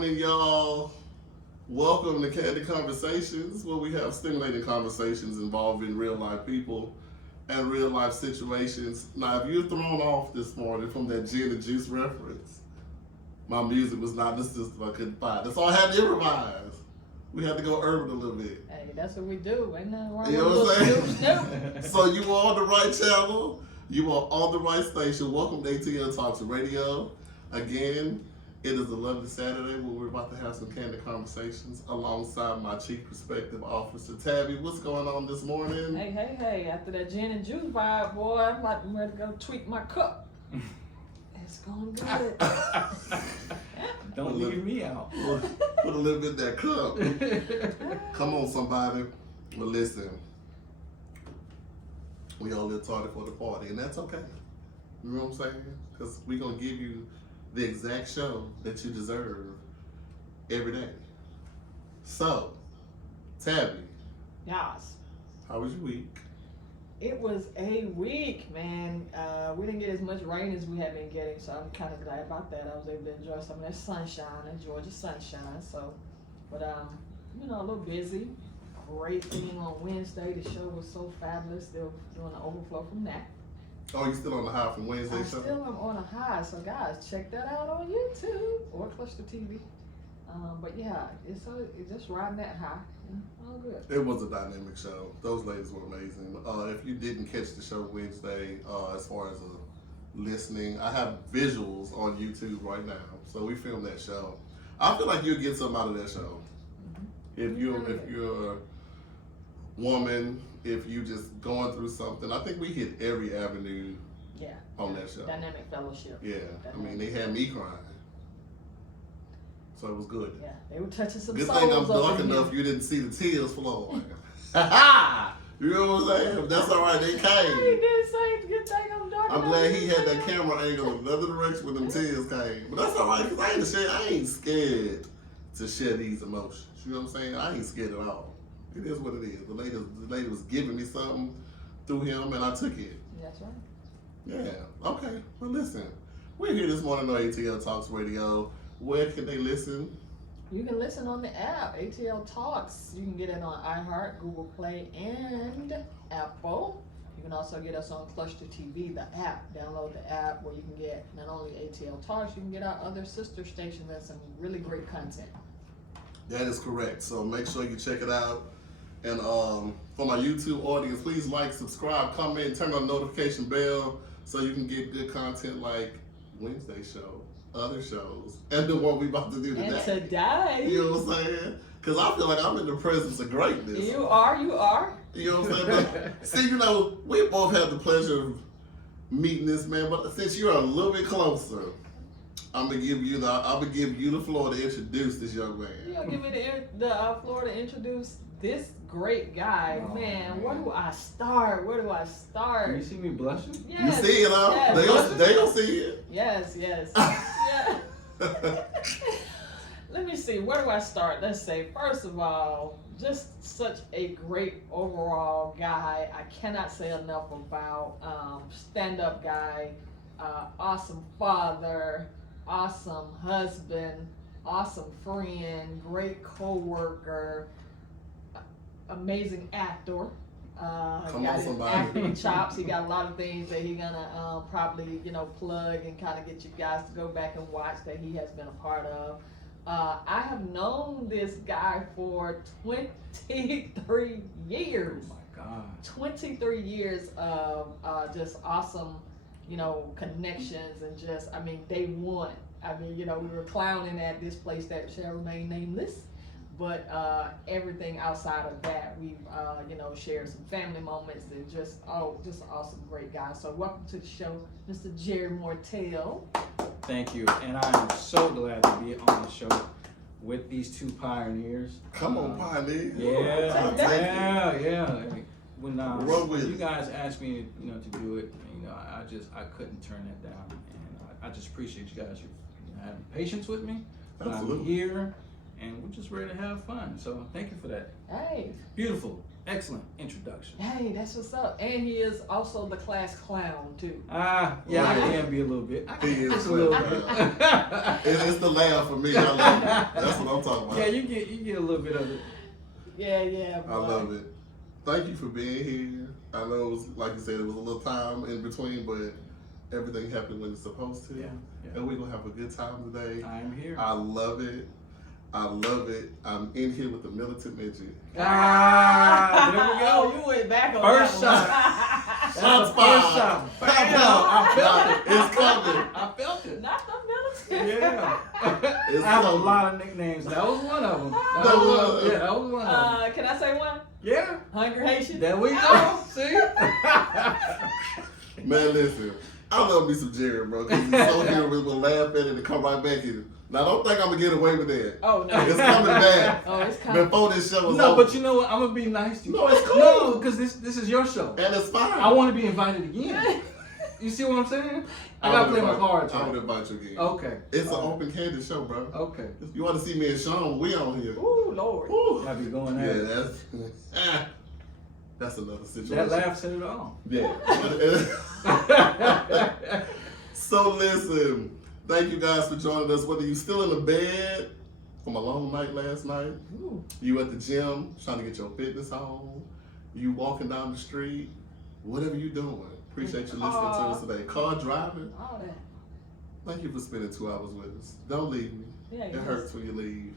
morning, y'all. Welcome to Candid Conversations, where we have stimulating conversations involving real life people and real life situations. Now, if you're thrown off this morning from that gin and juice reference, my music was not the system I couldn't find. That's all I had to improvise. We had to go urban a little bit. Hey, that's what we do. Ain't nothing wrong You know with what I'm saying? So you are on the right channel. You are on the right station. Welcome to ATL Talks Radio. Again, it is a lovely Saturday where we're about to have some candid conversations alongside my Chief Perspective Officer, Tabby. What's going on this morning? Hey. After that gin and juice vibe, boy, I'm about to go tweak my cup. It's going good. Don't leave me out. Put a little bit in that cup. Come on, somebody. Well, listen. We all live tardy for the party, and that's okay. You know what I'm saying? Because we're going to give you the exact show that you deserve every day. So, Tabby. Yes. How was your week? It was a week, man. We didn't get as much rain as we have been getting, so I'm kind of glad about that. I was able to enjoy some of that sunshine, Georgia sunshine. So, but a little busy. Great thing on Wednesday. The show was so fabulous. Still doing the overflow from that. Oh, you still on the high from Wednesday I show? still am on a high, so guys, check that out on YouTube or Cluster TV. But yeah, it's just riding that high. All good. It was a dynamic show. Those ladies were amazing. If you didn't catch the show Wednesday, as far as listening, I have visuals on YouTube right now. So we filmed that show. I feel like you'll get something out of that show. If you're a woman, if you just going through something, I think we hit every avenue on that show. Dynamic fellowship. Yeah. I mean, they had me crying. So it was good. Yeah, they were touching some Good souls. thing I'm up dark in enough here. you didn't see the tears flow. You know what I'm saying? That's all right. They He came. did say good thing I'm dark. I'm glad he had that camera angle in another direction when them tears came. But that's all right, because I ain't scared to share these emotions. You know what I'm saying? I ain't scared at all. It is what it is. The lady was giving me something through him, and I took it. That's right. Yeah. Okay. Well, listen. We're here this morning on ATL Talks Radio. Where can they listen? You can listen on the app, ATL Talks. You can get it on iHeart, Google Play, and Apple. You can also get us on Cluster TV, the app. Download the app where you can get not only ATL Talks, you can get our other sister stations and some really great content. That is correct. So make sure you check it out. And for my YouTube audience, please like, subscribe, comment, turn on the notification bell so you can get good content like Wednesday show, other shows, and the one we about to do today. And today, You know what I'm saying? Because I feel like I'm in the presence of greatness. you are. You know what I'm saying? But see, we both had the pleasure of meeting this man, but since you're a little bit closer, I'm gonna give you the floor to introduce this young man. You know, give me the floor to introduce this great guy. Oh, man, where do I start? Can you see me blushing? Yes, You see it, huh? yes. They don't see it. Yes. Yeah. Let me see, where do I start? Let's say, first of all, just such a great overall guy. I cannot say enough about stand-up guy, awesome father, awesome husband, awesome friend, great co-worker, amazing actor. Come got on, his somebody. acting chops. He got a lot of things that he gonna probably plug and kind of get you guys to go back and watch that he has been a part of. I have known this guy for 23 years. Oh my God. 23 years of just awesome, connections and just, day one. We were clowning at this place that shall remain nameless. But everything outside of that, we've shared some family moments and just awesome, great guy. So welcome to the show, Mr. Jerry Mortel. Thank you, and I'm so glad to be on the show with these two pioneers. Come on, pioneer. Yeah. When Roll with you it. guys asked me, to do it, I couldn't turn that down, and I just appreciate you guys having patience with me. Absolutely. I'm here, and we're just ready to have fun. So thank you for that. Hey, Beautiful. excellent introduction. Hey, that's what's up. And he is also the class clown too. Yeah, I can be a little bit. He is Just a little bit. It's the laugh for me. I love it. That's what I'm talking about. Yeah, you get a little bit of it. Yeah. I love it. Thank you for being here. I know it was, like you said, it was a little time in between, but everything happened when it's supposed to. Yeah. And we're going to have a good time today. I am here. I love it. I'm in here with the militant midget. There we go. You went back on First that shot. Shots First fired. shot. Shots Bam. out. I felt it. It's coming. I felt it. Not the militant. Yeah. It's I have a coming. lot of nicknames. That was one of them. That was one of them. Can I say one? Yeah. Hungry Haitian. There we go. See? Man, listen. I love me some Jerry, bro, because he's so humorous. We'll laugh at it and come right back here. Now, don't think I'm going to get away with that. Oh no. It's coming back. Oh, it's coming. Before this show is No, over. but you know what? I'm gonna be nice to you. No, it's cool. No, because this is your show. And it's fine. I want to be invited again. You see what I'm saying? I gotta play my cards I right. would invite you again. Okay. It's an open Candid show, bro. Okay. You want to see me and Sean? We on here. Ooh, Lord. Ooh. I'll be going Yeah, there. that's another situation. That laugh said it all. Yeah. So listen, thank you guys for joining us. Whether you're still in the bed from a long night last night, Ooh. you at the gym trying to get your fitness on, you walking down the street, whatever you doing. Appreciate you listening to us today. Car driving, All that. thank you for spending 2 hours with us. Don't leave me. Yeah, It yes. hurts when you leave.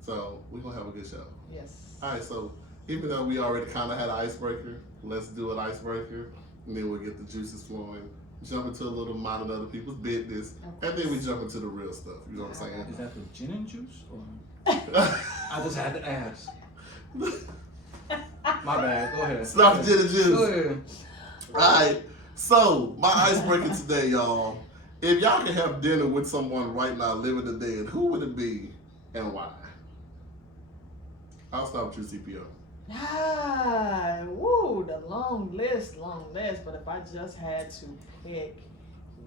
So we're gonna have a good show. Yes. All right, so even though we already kind of had an icebreaker, let's do an icebreaker, and then we'll get the juices flowing. Jump into a little amount of other people's business, and then we jump into the real stuff. You know what I'm saying? Is that the gin and juice? Or I just had to ask. My bad. Go ahead. Stop the gin and juice. Go ahead. All right. So my icebreaker today, y'all. If y'all could have dinner with someone right now, living or dead, who would it be and why? I'll start with you, CPO. Woo, the long list, but if I just had to pick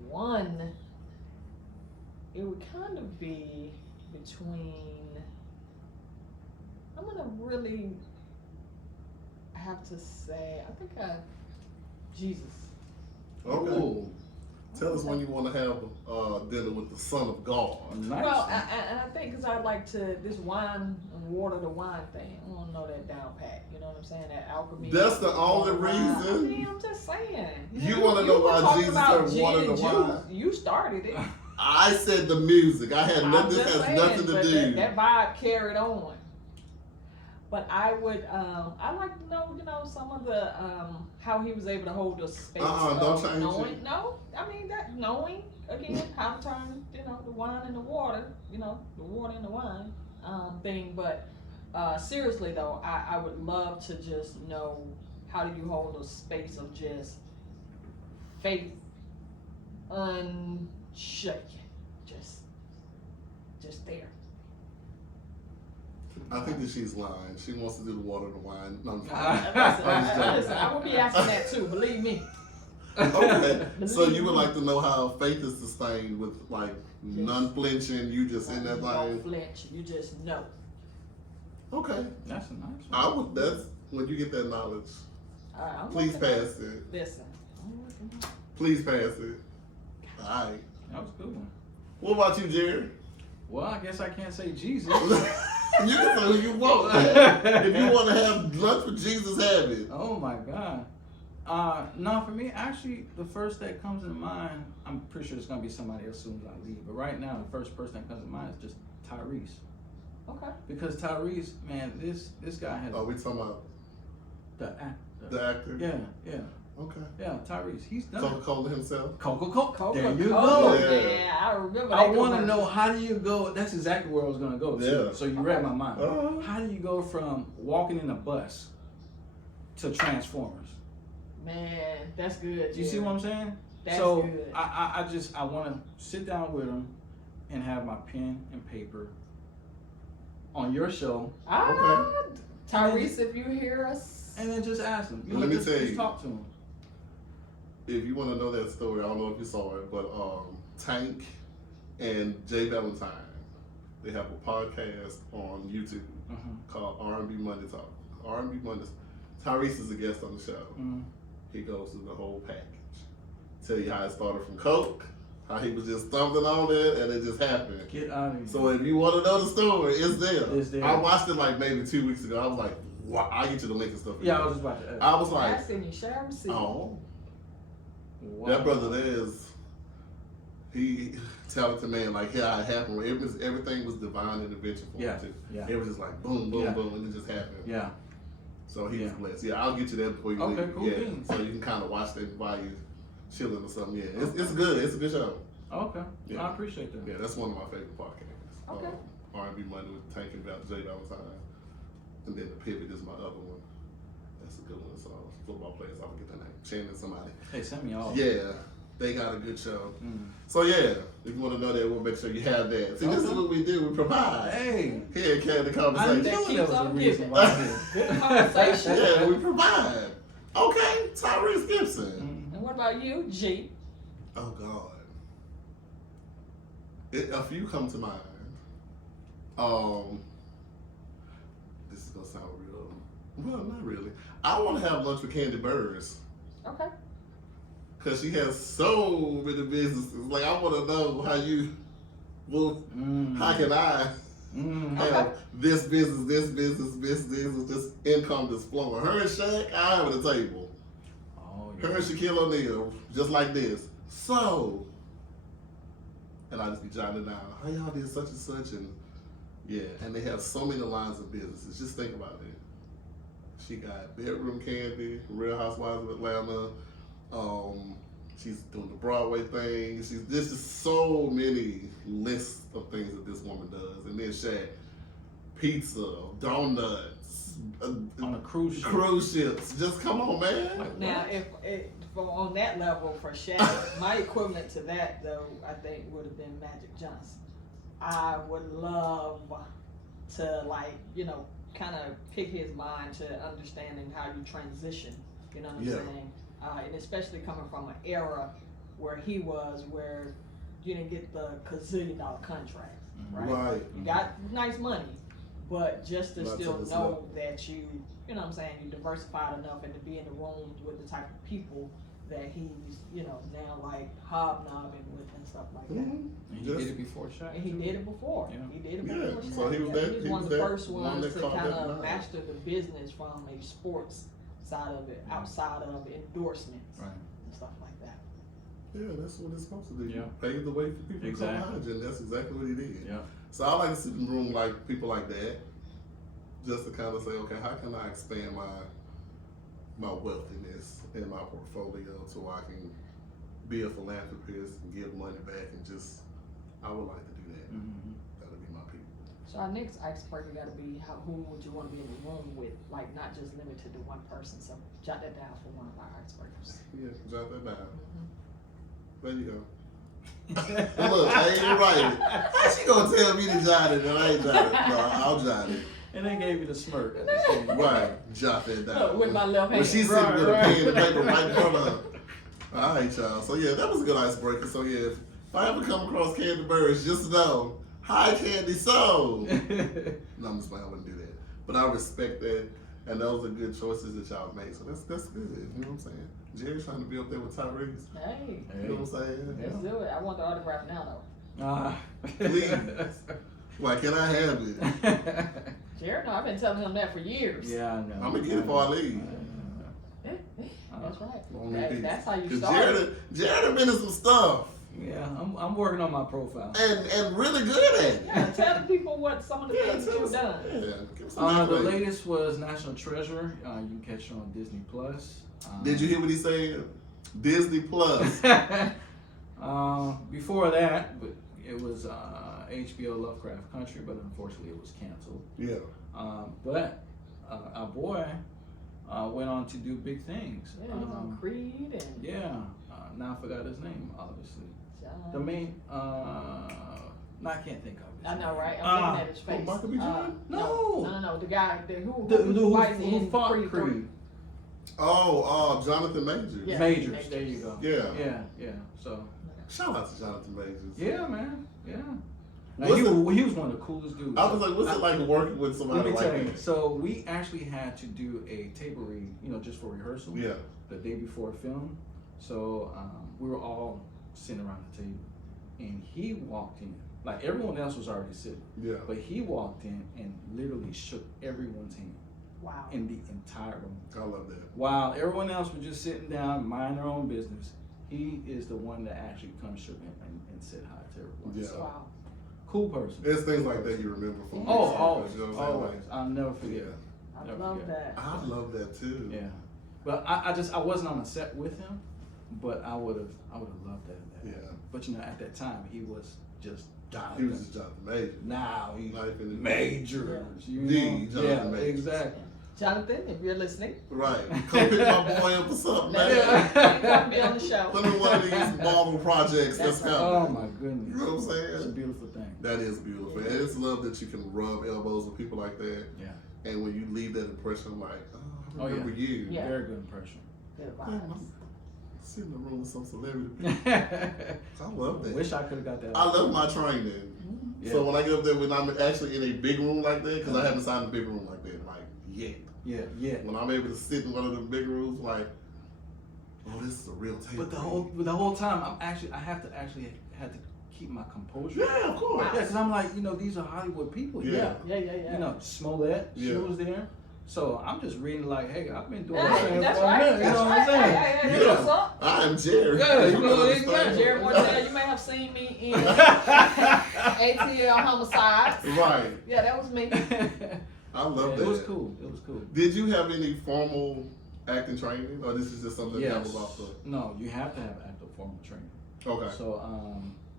one, it would kind of be between, I'm gonna really have to say, I think Jesus. Okay. Ooh, Tell us when you want to have dinner with the Son of God. nice. Well, and I think because I'd like to, this wine and water the wine thing, I want to know that down pat. You know what I'm saying? That alchemy. That's the only water wine. I reason? mean, I'm just saying. You wanna know you were why talking Jesus about turned gin water to and wine? juice. You started it. I said the music. I had I'm nothing. This just has saying, nothing to but do. that vibe carried on. But I would, I'd like to know, some of the, how he was able to hold the space don't of change knowing. it. No, I mean that knowing again how to turn, the wine into water, the water into wine, thing. But seriously though, I would love to just know how do you hold a space of just faith unshaken, just there. I think that she's lying. She wants to do the water and the wine. No, I'm Listen, fine. listen, I will be asking that too. Believe me. Okay. So you would like to know how faith is sustained with like non-flinching. You just in that Don't thing. flinch. You just know. Okay. That's a nice one. I would. That's when you get that knowledge. All right, I'm Please looking. pass it. Listen. I'm looking. Please pass it. All right. That was a good one. What about you, Jerry? Well, I guess I can't say Jesus. You can say who you want. If you want to have lunch with Jesus, have it. Oh my God. No, for me, actually, the first that comes to mind, I'm pretty sure it's gonna be somebody as soon as I leave. But right now, the first person that comes to mind is just Tyrese. Okay. Because Tyrese, man, this guy has Oh, we talking about the actor. the actor? Yeah. Okay. Yeah, Tyrese. He's done it. Coca-Cola himself. Coca-Cola. There you Coca-Cola, go. Yeah. man. I remember that I want to commercial. know, how do you go? That's exactly where I was gonna go. Too. Yeah. So you read my mind. Uh-huh. How do you go from walking in a bus to Transformers? Man, that's good. Do you see what I'm saying? That's so good. I want to sit down with him and have my pen and paper on your show, Tyrese, if you hear us. and then just ask him. Let me just, tell just you. talk to him. If you want to know that story, I don't know if you saw it, but Tank and Jay Valentine, they have a podcast on YouTube called R&B Money Talk. R&B Mondays. Tyrese is a guest on the show. Mm. He goes through the whole package. Tell you how it started from coke, how he was just stumbling on it, and it just happened. Get out of here. So if you want to know the story, it's there. It's there. I watched it like maybe 2 weeks ago. I was like, wow, I'll get you the link and stuff. Yeah, I was just about to ask. I was like, I seen you share receipt. oh, Wow. that brother there is, he talented man. Like how it happened. Everything was divine intervention for Yeah, him too. yeah. It was just like boom, boom, Yeah. boom, and it just happened. Yeah. So he was Yeah. blessed. Yeah, I'll get you that before you Okay, leave. cool Yeah, beans. so you can kind of watch that while you chilling or something. Yeah, it's good. It's a good show. Okay. Yeah. I appreciate that. Yeah, that's one of my favorite podcasts. Okay. R&B Monday with Tank and Jay Valentine, and then the Pivot is my other one. That's a good one. So football players, I forget their name. Shannon somebody. Hey, send me all. Yeah, they got a good show. Mm. So yeah, if you want to know that, we'll make sure you have that. See, this is what we do. We provide. Hey. Here at Candid I Conversation. knew keeps there was a on reason giving. why I did. Good conversation. Yeah, we provide. Okay, Tyrese Gibson. Mm. And what about you, G? Oh God. A few come to mind. This is gonna sound real. Well, not really. I want to have lunch with Candy Burrs Okay. because she has so many businesses. Like I want to know how you. Well, Mm. how can I Mm. have Okay. this business, just income that's flowing? Her and Shaq, I have at the table. Oh, Her yeah. and Shaquille O'Neal, just like this. So, and I just be jotting it down. How y'all did such and such, and yeah, and they have so many lines of businesses. Just think about it. She got Bedroom Candy, Real Housewives of Atlanta. She's doing the Broadway thing. There's just so many lists of things that this woman does. And then Shaq, pizza, donuts, On a cruise ship. cruise ships. Just come on, man. Like, Now, if on that level for Shaq, my equivalent to that though, I think would have been Magic Johnson. I would love to kind of pick his mind to understanding how you transition. You know what I'm Yeah. saying? And especially coming from an era where he was, where you didn't get the $1,000,000,000 contracts, right? Right. You got nice money, but just to Not to still this know level. that you know what I'm saying, you diversified enough and to be in the room with the type of people that he's, now like hobnobbing with and stuff like that. Mhm. And he Just- did it before Shaq. And he too. did it before. Yeah. He did it Yeah, before. so he was Shaq. that- He was he one was of the that first one ones that to caught kind that of vibe. master the business from a sports side of it, outside of endorsements Right. and stuff like that. Yeah, that's what it's supposed to do. Yeah. Pave the way for people to Exactly. come behind you, and that's exactly what he did. Yeah. So I like to sit in the room like people like that, just to kind of say, okay, how can I expand my wealthiness in my portfolio so I can be a philanthropist and give money back and just, I would like to do that. Mm-hmm. That would be my people. So our next icebreaker got to be who would you want to be in the room with, like not just limited to one person. So jot that down for one of our icebreakers. Yeah, jot that down. Mhm. There you go. Look, I ain't even write it. How she gonna tell me to jot it and I ain't jot it? No, I'll jot it. And they gave you the smirk at the same time. Right, jot that down. With my left hand. When she's sitting Right, with a right. pen and paper right in front of her. All right, y'all. So yeah, that was a good icebreaker. So yeah, if I ever come across Candy Burrs, just know, hi Candy, so. No, I'm just playing. I wouldn't do that. But I respect that, and those are good choices that y'all made. So that's good. You know what I'm saying? Jerry's trying to be up there with Tyrese. Hey, You know what I'm saying? let's do it. I want the autograph now though. Please. Why can't I have it? Jared, no, I've been telling him that for years. Yeah, I know. I'm gonna get it before I leave. That's right. Long as That's how you Cause start. Jared have been in some stuff Yeah, I'm working on my profile. and really good at it. Yeah, tell the people what some of the Yeah, things that tell you've us- done. Yeah, give us some The accolades. latest was National Treasure. You can catch it on Disney Plus. Did you hear what he said? Disney Plus. Before that, but it was HBO Lovecraft Country, but unfortunately it was canceled. Yeah. But our boy went on to do big things. Yeah, he was on Creed and Yeah, now I forgot his name, obviously. John. The main, no, I can't think of it. I know, right? I'm looking at his oh, face. Michael B. Jordan? No. The guy who Who fought Creed. Creed. Oh, Jonathan Majors. Yeah. Majors, Majors. there you go. Yeah. Yeah, so, Shout out to Jonathan Majors. yeah, man, yeah. Like, he was one of the coolest dudes. I was like, what's it like working with somebody Let me like tell you. that? So we actually had to do a table read, just for rehearsal. Yeah. The day before film. So we were all sitting around the table, and he walked in. Like everyone else was already sitting. Yeah. But he walked in and literally shook everyone's hand Wow. in the entire room. I love that. While everyone else was just sitting down, mind their own business, he is the one that actually comes shook and said hi to everyone. Yeah. So, Wow. cool person. It's things like that you remember from. Oh, music, always, you know what I'm saying? always. I'll never forget. Yeah. I Never love forget. that. I love that too. Yeah, but I wasn't on the set with him, but I would have loved that. Yeah. But at that time he was just He was just Jonathan Major. now he's Life in the major. The Jonathan Majors. Exactly. Jonathan, if you're listening, Right. Come pick my boy up or something, let man. him come be on the show. Put in one of these Marvel projects that's That's right. Oh coming. my goodness. You know what I'm It's a saying? beautiful thing. That is beautiful. And it's love that you can rub elbows with people like that. Yeah. And when you leave that impression, like, oh, I Oh, yeah. remember you. Yeah. Very good impression. Good Man, vibes. I'm sitting in the room with some celebrity. I I love that. wish I could have got that. I love my training. Yeah. So when I get up there, when I'm actually in a big room like that, because I haven't signed a big room like that, like, yet. Yeah. When I'm able to sit in one of the big rooms, like, oh, this is a real tape. But the whole time I had to keep my composure. Yeah, of course. Yeah, because I'm like, these are Hollywood people. Yeah. Yeah. Smollett, she Yeah. was there. So I'm just reading like, hey, I've been doing Hey, this that's for a right. minute. You know what I'm saying? Hey, what's up? I'm Jerry. Yeah, you know, understand? exactly. Jerry Mortel, you may have seen me in ATL Homicides. Right. Yeah, that was me. I love that. It was cool. It was cool. Did you have any formal acting training, or this is just something that was off the? No, you have to have active formal training. Okay. So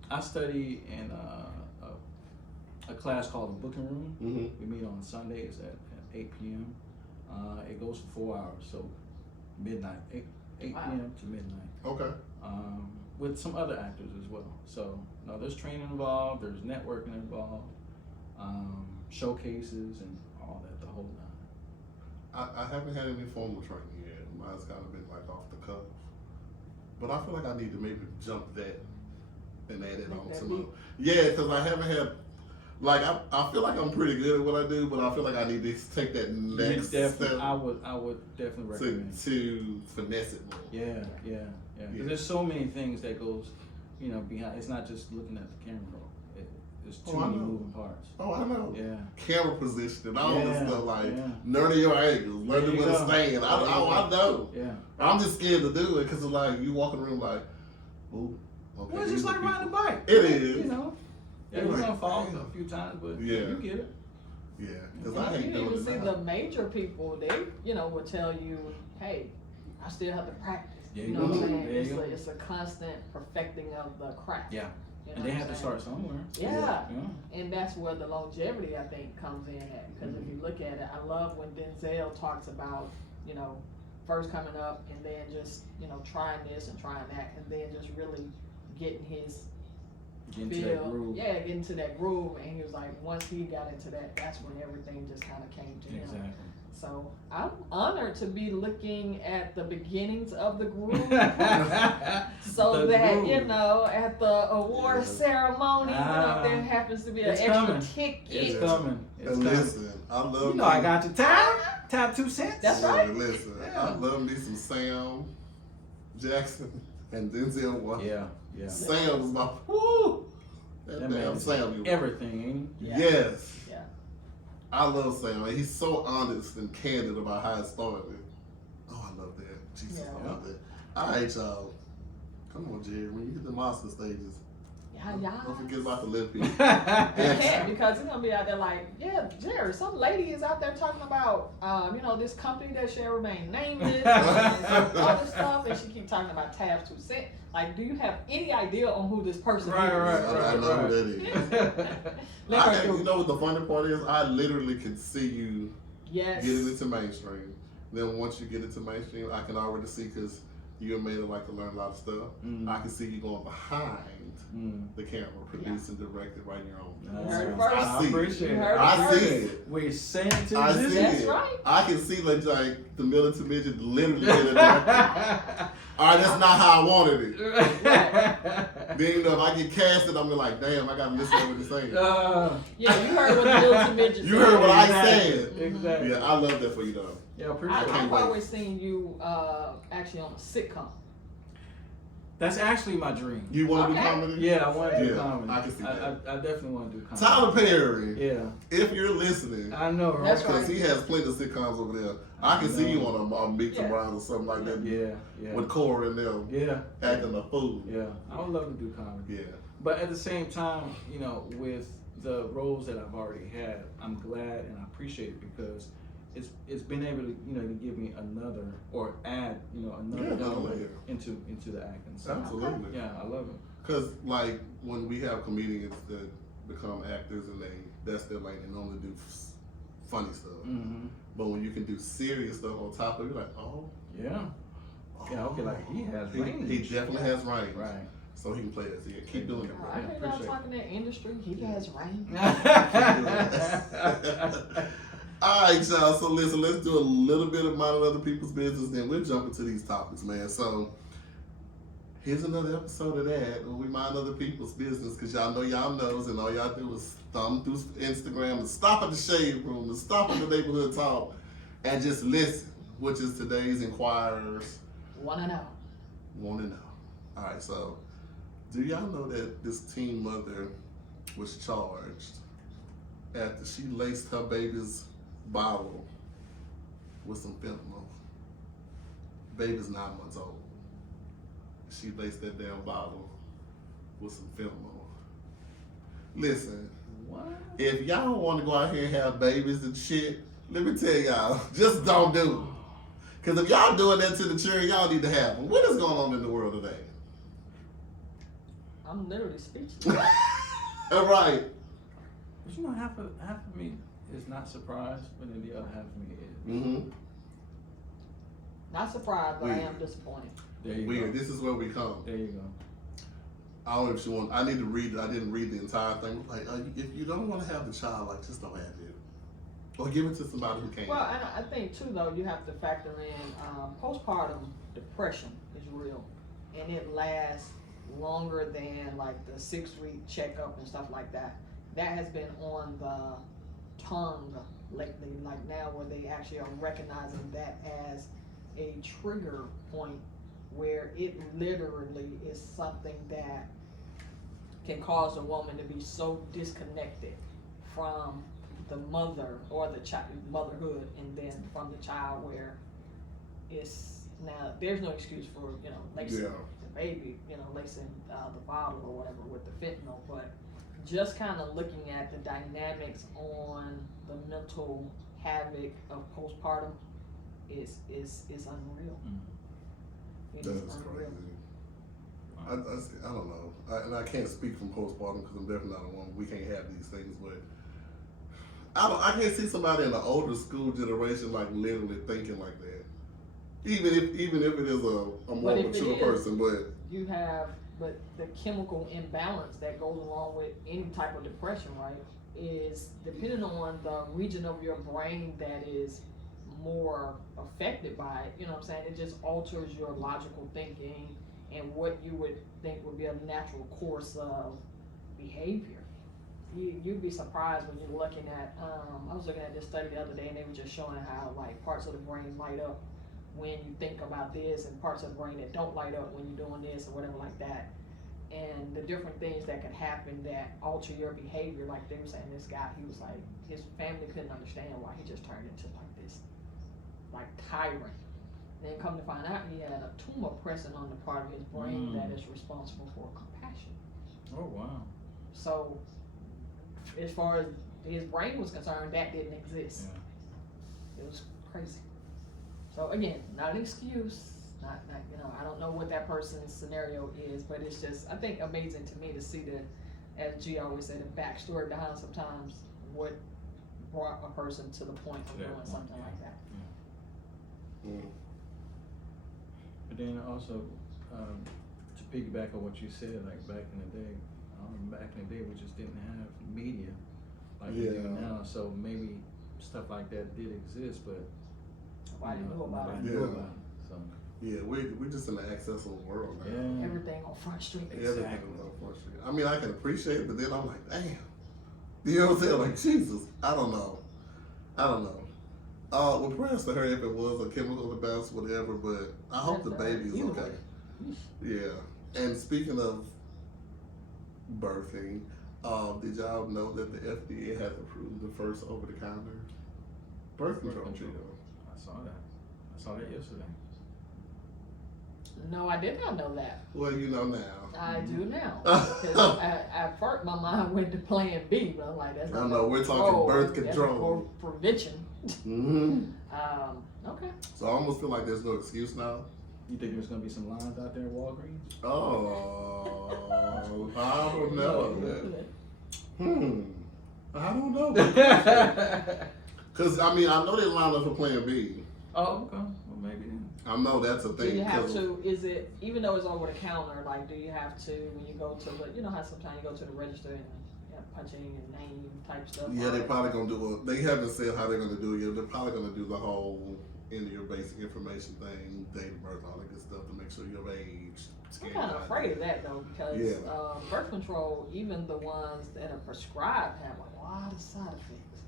I study in a class called the Booking Room. Mm-hmm. We meet on Sundays at 8 p.m. It goes for 4 hours, so midnight, 8 Wow. p.m. to midnight. Okay. With some other actors as well. So no, there's training involved, there's networking involved, showcases and all that, the whole nine. I haven't had any formal training yet. Mine's kind of been like off the cuff. But I feel like I need to maybe jump that and add it Make on that to my. leap. Yeah, because I haven't had. Like I feel like I'm pretty good at what I do, but I feel like I need to take that next step I would definitely recommend. to finesse it more. Yeah. Yeah. Because there's so many things that goes, behind. It's not just looking at the camera roll. There's too Oh, I many know. moving parts. Oh, I know. Yeah. Camera position and all this Yeah, stuff, like yeah. learning your angles, learning There you where to go. stand. I know. Yeah. I'm just scared to do it because it's like you walk in the room like, ooh, okay. Well, it's these just are like riding a people. bike. It is. Yeah, you're gonna fall a few times, but Yeah. you get it. Yeah, because I And hate you doing even it see now. the major people, they, will tell you, hey, I still have to practice. There You you know what I'm go. saying? There you go. It's a constant perfecting of the craft. Yeah. You know And they what have I'm to saying? start somewhere. Yeah. Yeah. And that's where the longevity, I think, comes in at. Because if you look at it, I love when Denzel talks about, first coming up and then just, trying this and trying that, and then just really getting his Get into that groove. Yeah, get into that groove. And he was like, once he got into that, that's when everything just kind of came to him. Exactly. So I'm honored to be looking at the beginnings of the groove. So The that, groove. at the award ceremony, there happens to be an It's extra coming. ticket. It's coming. It's And coming. listen, I love I got your tap 2 cents. That's right. Listen, Yeah. I love me some Sam Jackson and Denzel Washington. Yeah. Sam was my woo. That That damn man Sam, you everything, ain't Yeah. Yes. Yeah. I love Sam. And he's so honest and candid about how it started. Oh, I love that. Jesus, Yeah. I love that. All right, y'all. Come on, Jerry. When you hit the monster stages, Yeah. don't forget about the lip piece. You can't, because he's gonna be out there like, yeah, Jerry, some lady is out there talking about, this company that shall remain nameless and other stuff, and she keep talking about tabs 2 cents. Like, do you have any idea on who this person Right, is? I know who that is. Let her You do. know what the funny part is? I literally can see you Yes. getting into mainstream. Then once you get into mainstream, I can already see because you made it like to learn a lot of stuff. I can see you going behind the camera, producing, directing, writing your own. You heard it first. I see it. appreciate You it. heard it I see first. it. We're saying to I see That's it. right. I can see like the militant midget literally get a director. All right, that's not how I wanted it. Then you know if I get casted, I'm like, damn, I gotta listen to what he's saying. Yeah, you heard what the little two midgets You heard what I Exactly. said. Exactly. Yeah, I love that for you though. Yeah, appreciate it. I've wait. always seen you actually on a sitcom. That's actually my dream. You want to do Okay. comedy? Yeah, I want to do Yeah, comedy. I can see that. I definitely want to do comedy. Tyler Perry, Yeah, if you're listening, I know, right? That's because right. he has plenty of sitcoms over there. I can see you know. on a Meet the Yeah. Browns or something like that Yeah, with Cora and them yeah, acting a fool. yeah. I would love to do comedy. Yeah. But at the same time, you know, with the roles that I've already had, I'm glad and I appreciate it because it's been able to, you know, to give me another or add, you know, another Yeah, element layer. into the acting. So, Absolutely. yeah, I love it. Because like when we have comedians that become actors and that's their lane, they normally do funny stuff. Mm-hmm. But when you can do serious stuff on top of it, you're like, oh. Yeah. Yeah, okay, like he has range. He definitely has range. Right. So he can play that. So yeah, keep doing it, Oh, bro. I hear y'all appreciate talking that industry. He has range. All right, y'all. So listen, let's do a little bit of minding other people's business, then we'll jump into these topics, man. So here's another episode of that where we mind other people's business because y'all know y'all knows and all y'all do is thumb through Instagram and stop at the shade room and stop at the neighborhood talk and just listen, which is today's Inquirers Want to know. Want to know. All right, so do y'all know that this teen mother was charged after she laced her baby's bottle with some fentanyl? Baby's 9 months old. She laced that damn bottle with some fentanyl. Listen, What? if y'all don't want to go out here and have babies and shit, let me tell y'all, just don't do it. Because if y'all doing that to the children, y'all need to have them. What is going on in the world today? I'm literally speechless. All right. But you know, half of me is not surprised, but then the other half of me is. Mm-hmm. Not surprised, but I Weird. am disappointed. There you Weird. go. This is where we come. There you go. I don't know if you want. I need to read it. I didn't read the entire thing. Like, if you don't want to have the child, like, just don't have it, or give it to somebody who can. Well, and I think too, though, you have to factor in postpartum depression is real, and it lasts longer than like the 6-week checkup and stuff like that. That has been on the tongue lately, like now where they actually are recognizing that as a trigger point where it literally is something that can cause a woman to be so disconnected from the mother or the child, motherhood, and then from the child, where it's now there's no excuse for, you know, lacing the baby, you know, lacing the bottle or whatever with the fentanyl, but just kind of looking at the dynamics on the mental havoc of postpartum is unreal. It That is is unreal. crazy. I don't know. And I can't speak from postpartum because I'm definitely not a woman. We can't have these things, but I can't see somebody in the older school generation like literally thinking like that. Even if it is a more But if it mature is, person, but You have, but the chemical imbalance that goes along with any type of depression, right, is depending on the region of your brain that is more affected by it, you know what I'm saying? It just alters your logical thinking and what you would think would be a natural course of behavior. You'd be surprised when you're looking at, I was looking at this study the other day and they were just showing how like parts of the brain light up when you think about this and parts of the brain that don't light up when you're doing this or whatever like that. And the different things that could happen that alter your behavior. Like they were saying, this guy, he was like, his family couldn't understand why he just turned into like this, like tyrant. Then come to find out he had a tumor present on the part of his brain that is responsible for compassion. Oh wow. So as far as his brain was concerned, that didn't exist. Yeah. It was crazy. So again, not an excuse, not you know, I don't know what that person's scenario is, but it's just, I think, amazing to me to see the, as G always said, the backstory behind sometimes what brought a person to the point of doing something like that. But then also, to piggyback on what you said, like back in the day, back in the day we just didn't have media like we do now. So maybe stuff like that did exist, but Nobody knew about it. nobody knew about it. So Yeah, we're just in an accessible world now. Yeah. Everything on Front Street. Everything Exactly. is unfortunate. I mean, I can appreciate it, but then I'm like, damn. You know what I'm saying? Like, Jesus, I don't know. Well, prayers to her if it was a chemical imbalance, whatever, but I hope the baby is Either okay. way. Yeah. And speaking of birthing, did y'all know that the FDA has approved the first over-the-counter birth control pill? I saw that yesterday. No, I did not know that. Well, you know now. I do now. Because at first my mind went to Plan B, but I'm like, that's I not know, we're talking birth that's control. for prevention. Mm-hmm. Okay. So I almost feel like there's no excuse now. You think there's gonna be some lines out there at Walgreens? Oh, I don't know. I don't know. Oh, Because, I mean, I know they lined up for Plan B. okay. Well, maybe then. I know that's a Do thing. you have 'cause- to, is it, even though it's over the counter, like, do you have to, when you go to, you know how sometimes you go to the register and you have punch in your name type stuff? Yeah, they're probably going to do they haven't said how they're going to do it yet. They're probably going to do the whole into your basic information thing, date of birth, all that good stuff to make sure you're of age. I'm kind of afraid of that though, because Yeah. birth control, even the ones that are prescribed, have a lot of side effects.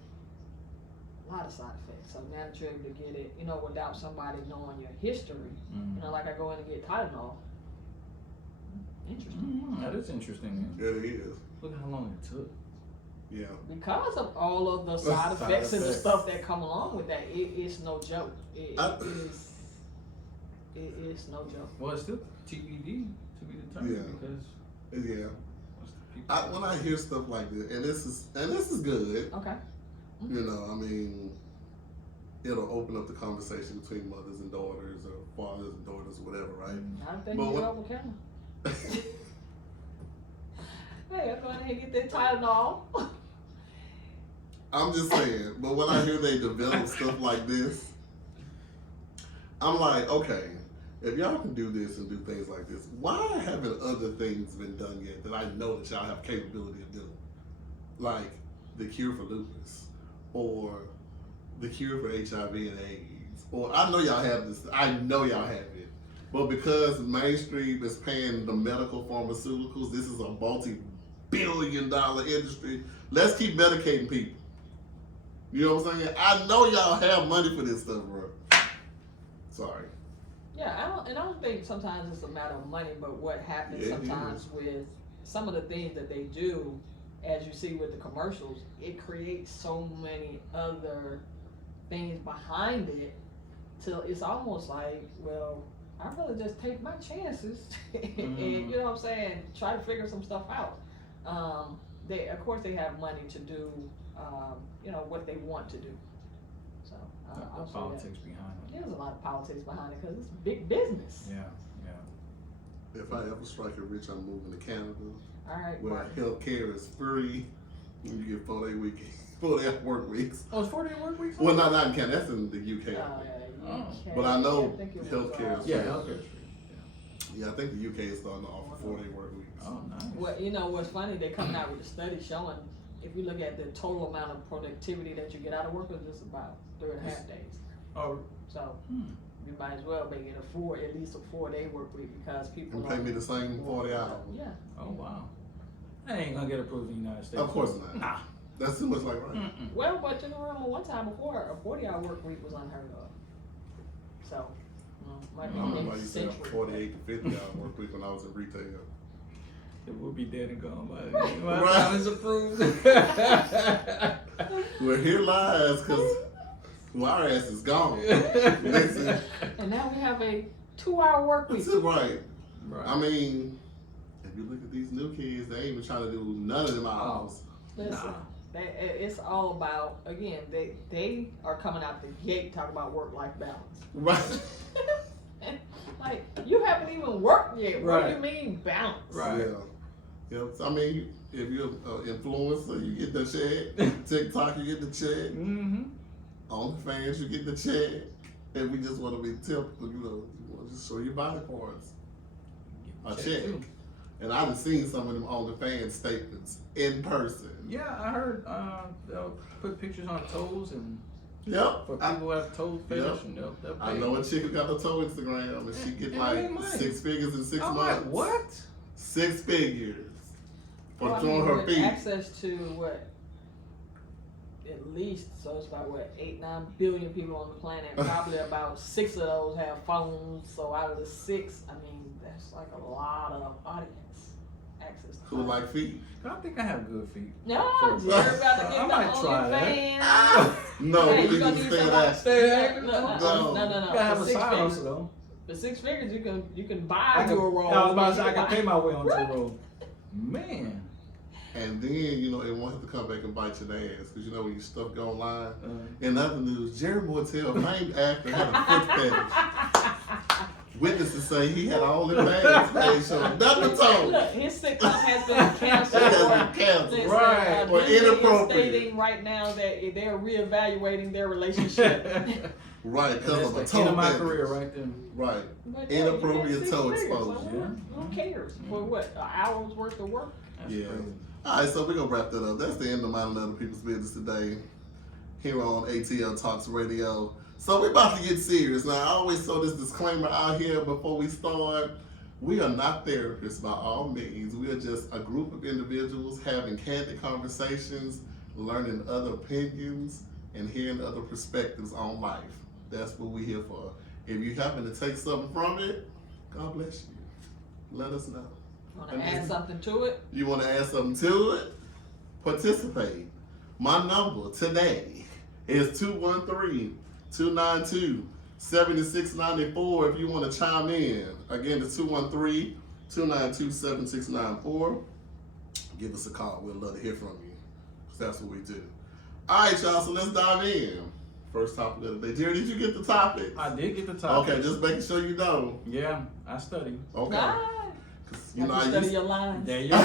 A lot of side effects. So now that you're able to get it, you know, without somebody knowing your history, Mm. you know, like I go in and get Tylenol. Interesting. That is interesting. Yeah, it is. Look how long it took. Yeah. Because of all of the side Side effects and the effects. stuff that come along with that, it's no joke. It is no joke. Well, it's still TBD to be determined Yeah. because Yeah. what's the people. When I hear stuff like this, and this is good, Okay. you know, I mean, it'll open up the conversation between mothers and daughters or fathers and daughters or whatever, right? I think But you what- over camera. Hey, I'm going ahead and get that Tylenol. I'm just saying, but when I hear they develop stuff like this, I'm like, okay, if y'all can do this and do things like this, why haven't other things been done yet that I know that y'all have capability of doing? Like the cure for lupus or the cure for HIV and AIDS. Or I know y'all have this, I know y'all have it. But because mainstream is paying the medical pharmaceuticals, this is a multi-billion-dollar industry. Let's keep medicating people. You know what I'm saying? I know y'all have money for this stuff, bro. Sorry. Yeah, I don't think sometimes it's a matter of money, but what happens Yeah, it sometimes with some of the things that they do, as you see with the commercials, it creates so many other things behind it till it's almost like, well, I'd rather just take my chances and you know what I'm saying, try to figure some stuff out. They, of course, they have money to do, you know, what they want to do. So I'll The say politics behind that. it. There's a lot of politics behind it because it's big business. Yeah, yeah. If I ever strike it rich, I'm moving to Canada, All right, where Martin. health care is free. You get 4-day weekend, 4-day work weeks. Oh, it's 4-day work weeks? Well, not in Canada. That's in the UK. Yeah, Oh. UK. But I know think it was, healthcare is- Yeah, healthcare is free. Yeah, I think the UK is starting to offer 4-day work weeks. Yeah. Oh, nice. Well, you know what's funny? They're coming out with a study showing if you look at the total amount of productivity that you get out of work, it's just about 3.5 days. Oh, So you might as well make it at least a 4-day work week because people And pay me the same 40 hours. Yeah. oh wow. That ain't gonna get approved in the United States. Of course not. Nah. That's too much like right. Mm-mm. Well, but you know, remember one time before a 40-hour work week was unheard of. So, might I don't know why be you said century. 48 to 50 hour work week when I was in retail. It will be dead and gone by the Right. time it's approved. Well, here lies because our ass is gone. Listen, And now we have a 2-hour work week. that's it, right. Right. I mean, if you look at these new kids, they ain't even trying to do none of them hours. Listen, it's all about, again, they are coming out the gate talking about work-life balance. Right. Like, you haven't even worked yet. What do you Right. mean balance? Right. Yeah. Yeah. So, I mean, if you're an influencer, you get the check. TikTok, you get the check. Mm-hmm. OnlyFans, you get the check. And we just want to be typical, you know, you want to just show your body parts. A check. too. And I done seen some of them OnlyFans statements in person. Yeah, I heard they'll put pictures on toes and Yep. For people who have toe fetish, and they'll pay. I know a chick who got a toe Instagram and she get like 6 figures in 6 I'm months. like, what? 6 figures for Well, I showing mean, her with feet. access to what? At least, so it's about what, 8-9 billion people on the planet. Probably about 6 of those have phones. So out of the 6, I mean, that's like a lot of audience access to Who phones. like feet? I think I have good feet. No, For- Jerry about to I get the might try OnlyFans. No, Hey, we you need gonna to need stay somebody- that. No. You gotta have For a 6 side figures, hustle though. for 6 figures, you can buy I you a roll. was about to say I You can buy- pay my way onto Right. a roll. Man. And then, you know, it won't have to come back and bite your ass. Because, you know, when your stuff go online. Uh, In other news, Jerry Mortel, famed actor, had a foot fetish. Witnesses say he had all the bags paid showing nothing toe. Look, his sitcom has been canceled. It has been canceled. Listen, Right. Or Disney is inappropriate. stating right now that they're reevaluating their relationship. Right, because that's of a the toe end of my fetish. career right there. Right. But Inappropriate you get 6 toe figures, exposure. so Yeah. who cares? For what, an hour's worth of work? That's Yeah. crazy. All right, so we're going to wrap that up. That's the end of Mind Other People's Business today here on ATL Talks Radio. So we're about to get serious. Now, I always throw this disclaimer out here before we start. We are not therapists by all means. We are just a group of individuals having candid conversations, learning other opinions, and hearing other perspectives on life. That's what we're here for. If you happen to take something from it, God bless you. Let us know. Want to add something to it? You want to add something to it? Participate. My number today is 213-292-7694 if you want to chime in. Again, it's 213-292-7694. Give us a call. We'd love to hear from you. 'Cause that's what we do. All right, y'all, so let's dive in. First topic of the day. Jerry, did you get the topic? I did get the topic. Okay, just making sure you know. Yeah, I studied. Okay. Nice. 'Cause, You study your lines. There you go.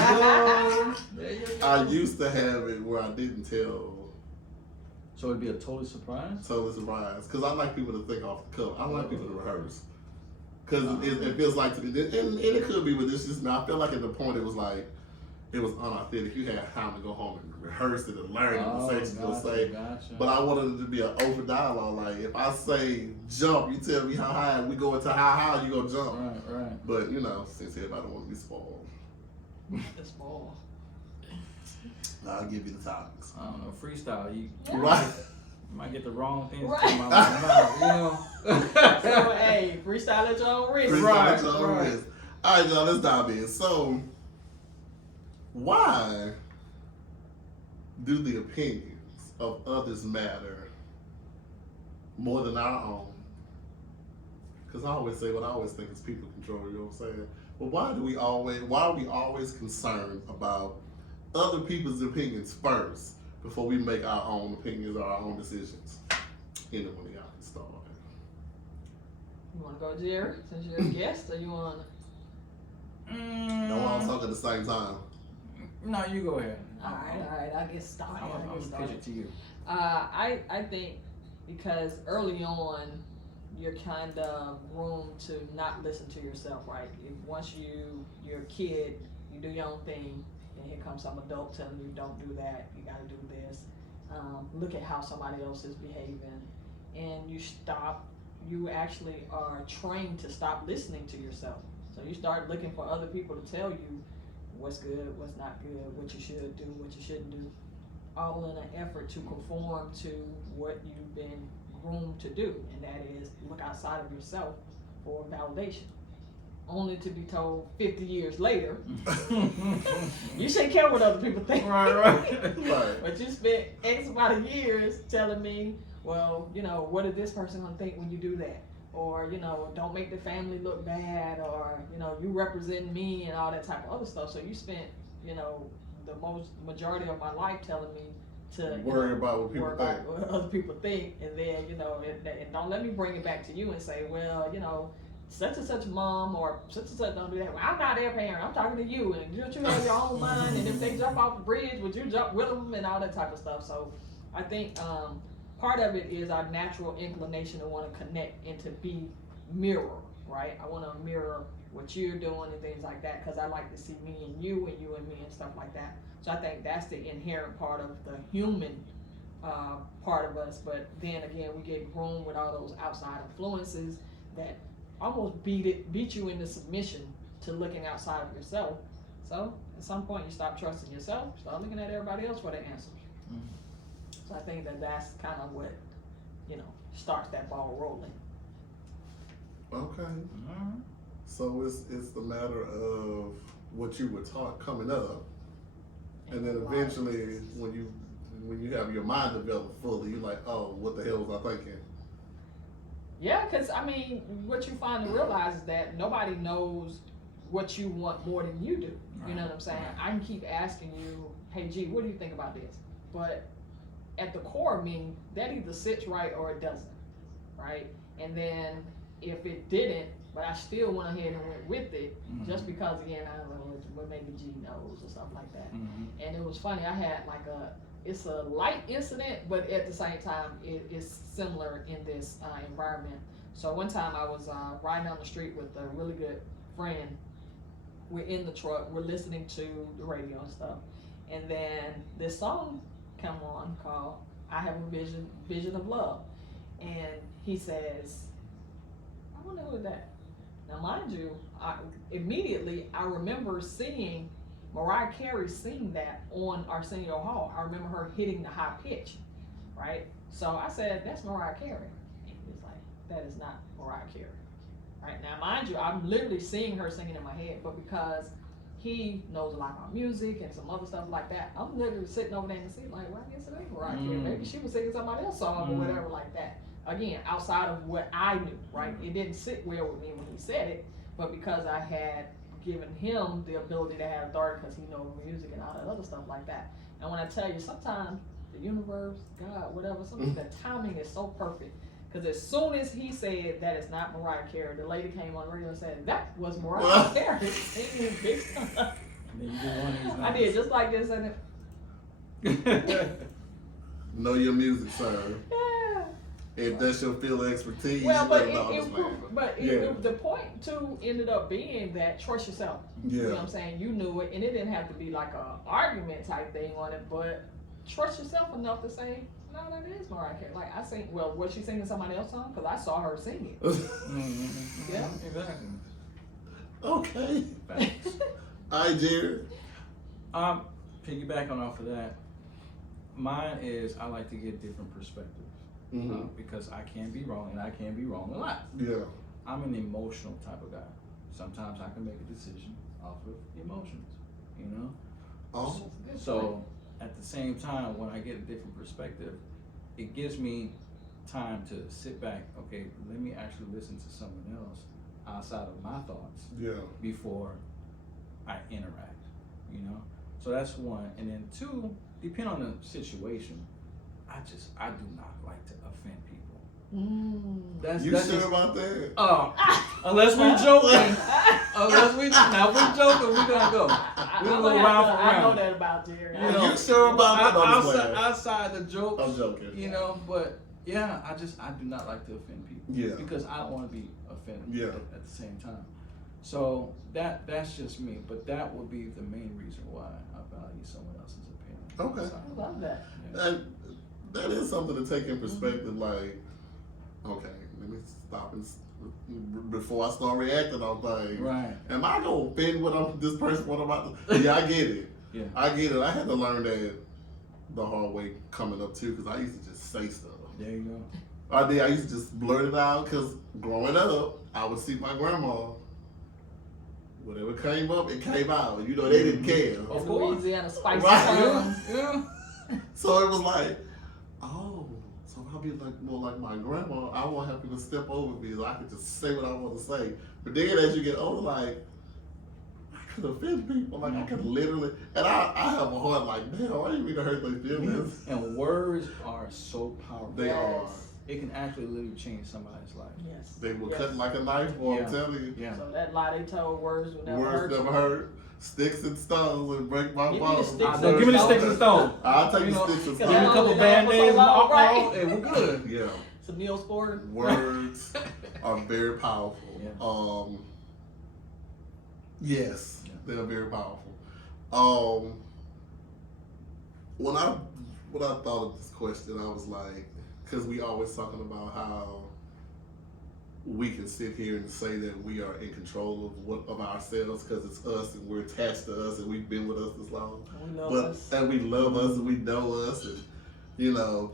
There you go. I used to have it where I didn't tell. So it'd be a total surprise? Totally surprised. Because I like people to think off the cuff. I like people to rehearse. Because it feels like, and it could be with this, just now, I feel like at the point it was like, it was unauthentic. You had time to go home and rehearse it and learn what the section will say. Gotcha. But I wanted it to be an open dialogue. Like, if I say jump, you tell me how high, we go into how high, you go jump. Right. But, you know, since everybody wants to be spoiled, It's ball. I'll give you the topics. I don't know, freestyle. You Right? might get the wrong things Right. to come out my mouth, you know? So, hey, freestyle at your own risk. Freestyle Right, at your own right. risk. All right, y'all, let's dive in. So, why do the opinions of others matter more than our own? Because I always say what I always think is people control, you know what I'm saying? But why are we always concerned about other people's opinions first before we make our own opinions or our own decisions? Anyone of y'all can start. You want to go, Jerry, since you're a guest, or you want to? Don't all talk at the same time. No, you go ahead. All right, I get started. I'm gonna pitch it to you. I think because early on, you're kind of groomed to not listen to yourself, right? Once you're a kid, you do your own thing, and here comes some adult telling you, don't do that, you gotta do this. Look at how somebody else is behaving, and you actually are trained to stop listening to yourself. So you start looking for other people to tell you what's good, what's not good, what you should do, what you shouldn't do, all in an effort to conform to what you've been groomed to do, and that is look outside of yourself for validation, only to be told 50 years later, you shouldn't care what other people think. Right. But you spent X amount of years telling me, well, you know, what is this person gonna think when you do that? Or, you know, don't make the family look bad, or, you know, you represent me and all that type of other stuff. So you spent, you know, the majority of my life telling me to Worry about what people think. about what other people think, and then, you know, and don't let me bring it back to you and say, well, you know, such and such mom or such and such don't do that. Well, I'm not their parent. I'm talking to you, and don't you have your own mind? And if they jump off the bridge, would you jump with them and all that type of stuff? So I think part of it is our natural inclination to want to connect and to be mirror, right? I want to mirror what you're doing and things like that, because I like to see me and you and me and stuff like that. So I think that's the inherent part of the human part of us, but then again, we get groomed with all those outside influences that almost beat you into submission to looking outside of yourself. So at some point, you stop trusting yourself, start looking at everybody else for the answers. So I think that's kind of what, starts that ball rolling. Okay. So it's the matter of what you were taught coming up, and then eventually when you have your mind developed fully, you're like, oh, what the hell was I thinking? Yeah, because what you finally realize is that nobody knows what you want more than you do. You know what I'm saying? I can keep asking you, hey, G, what do you think about this? But at the core of me, that either sits right or it doesn't, right? And then if it didn't, but I still went ahead and went with it, just because, again, I don't know, what maybe G knows or something like that. And it was funny, I had it's a light incident, but at the same time, it's similar in this environment. So one time I was riding down the street with a really good friend. We're in the truck, we're listening to the radio and stuff. And then this song come on called I Have a Vision of Love. And he says, I wonder who that. Now mind you, I remember seeing Mariah Carey sing that on Arsenio Hall. I remember her hitting the high pitch, right? So I said, that's Mariah Carey. And he was like, that is not Mariah Carey. Right now, mind you, I'm literally seeing her singing in my head, but because he knows a lot about music and some other stuff like that, I'm literally sitting over there in the seat like, well, I guess it ain't Mariah Carey. Maybe she was singing somebody else's song or whatever like that. Again, outside of what I knew, right? It didn't sit well with me when he said it, but because I had given him the ability to have authority because he knows music and all that other stuff like that. And when I tell you, sometimes the universe, God, whatever, sometimes the timing is so perfect. Because as soon as he said that it's not Mariah Carey, the lady came on the radio and said, that was Mariah Carey. Singing big stuff. I did just like this, and Know your music, sir. yeah. If that's your field of expertise, Well, but yeah. the point too ended up being that trust yourself. Yeah. You know what I'm saying? You knew it, and it didn't have to be like a argument type thing on it, but trust yourself enough to say, no, that is Mariah Carey. Like I sing, well, was she singing somebody else's song? Because I saw her sing it. Yeah. Exactly. Okay. All right, Jerry. Piggybacking off of that, mine is I like to get different perspectives. Because I can be wrong, and I can be wrong a lot. Yeah. I'm an emotional type of guy. Sometimes I can make a decision off of emotions, Oh. So at the same time, when I get a different perspective, it gives me time to sit back. Okay, let me actually listen to someone else outside of my thoughts. Yeah. Before I interact, So that's one, and then two, depending on the situation, I do not like to offend people. That's sure just, about that? Unless we joking. Now if we joking, we're gonna go. We're gonna go round for round. I know that about Jerry. You sure about that? Outside the joke, I'm joking. But yeah, I do not like to offend people. Yeah. Because I don't want to be offended. Yeah. At the same time. So that's just me. But that would be the main reason why I value someone else's opinion. Okay. I love that. And that is something to take in perspective. Like, okay, let me stop before I start reacting on things. Right. Am I gonna offend this person? What I'm about to? Yeah, I get it. Yeah. I get it. I had to learn that the hard way coming up too, because I used to just say stuff. There you go. I did. I used to just blurt it out because growing up, I would see my grandma. Whatever came up, it came out. They didn't care. Of course. Louisiana spicy Right. Yeah. So it was like, oh, so I'll be more like my grandma. I won't have people step over me, so I can just say what I want to say. But then as you get older, like, I could offend people. Like, I could literally, and I have a heart like, damn, I didn't mean to hurt their feelings. And words are so powerful. They are. It can actually literally change somebody's life. Yes. They will cut like a knife, boy, Yeah. I'm telling you. Yeah. So that lie they told, words will never hurt. Words never hurt. Sticks and stones will break my Give me the bones. sticks Give me the sticks and stones. I'll take the sticks and Give me a stones. couple Yeah. band-aids and So long, alcohol, right? and we're good. Yeah. Some Neosporin. Words are very powerful. Yeah. Yes, they're very powerful. When I when I thought of this question, I was like, because we always talking about how we can sit here and say that we are in control of ourselves because it's us and we're attached to us and we've been with us this long. We love us. And we love us and we know us and you know.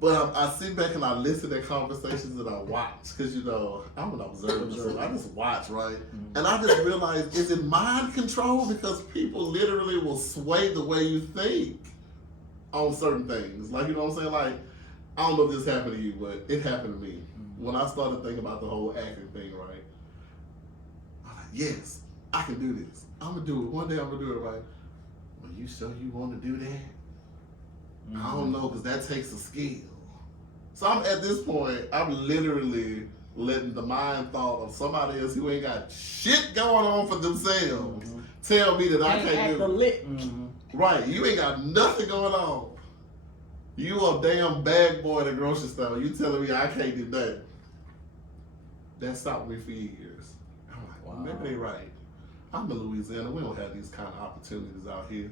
But I sit back and I listen to conversations that I watch because you know I'm an observer, so I just watch, right? And I just realized, is it mind control? Because people literally will sway the way you think on certain things. Like, you know what I'm saying? Like, I don't know if this happened to you, but it happened to me. When I started thinking about the whole acting thing, right? I'm like, yes, I can do this. I'm gonna do it. One day I'm gonna do it, right? Well, you sure you want to do that? I don't know, because that takes a skill. So I'm at this point, I'm literally letting the mind thought of somebody else who ain't got shit going on for themselves tell me that I can't do it. Right, you ain't got nothing going on. You a damn bag boy at the grocery store. You telling me I can't do that. That stopped me for years. I'm like, well, maybe they right. I'm in Louisiana. We don't have these kind of opportunities out here.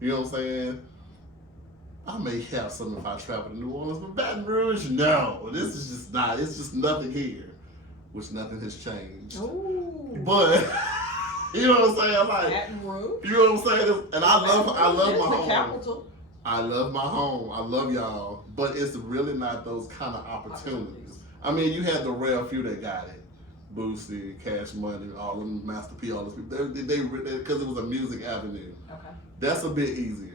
You know what I'm saying? I may have some if I travel to New Orleans, but Baton Rouge, no. This is just not. It's just nothing here, which nothing has changed. Ooh. But you know what I'm saying? Like, Baton Rouge. you know what I'm saying? And I love It's my the home. capital. I love my home. I love y'all, but it's really not those kind of opportunities. I mean, you had the rare few that got it. Boosie, Cash Money, all of them, Master P, all those people. They because it was a music avenue. Okay. That's a bit easier.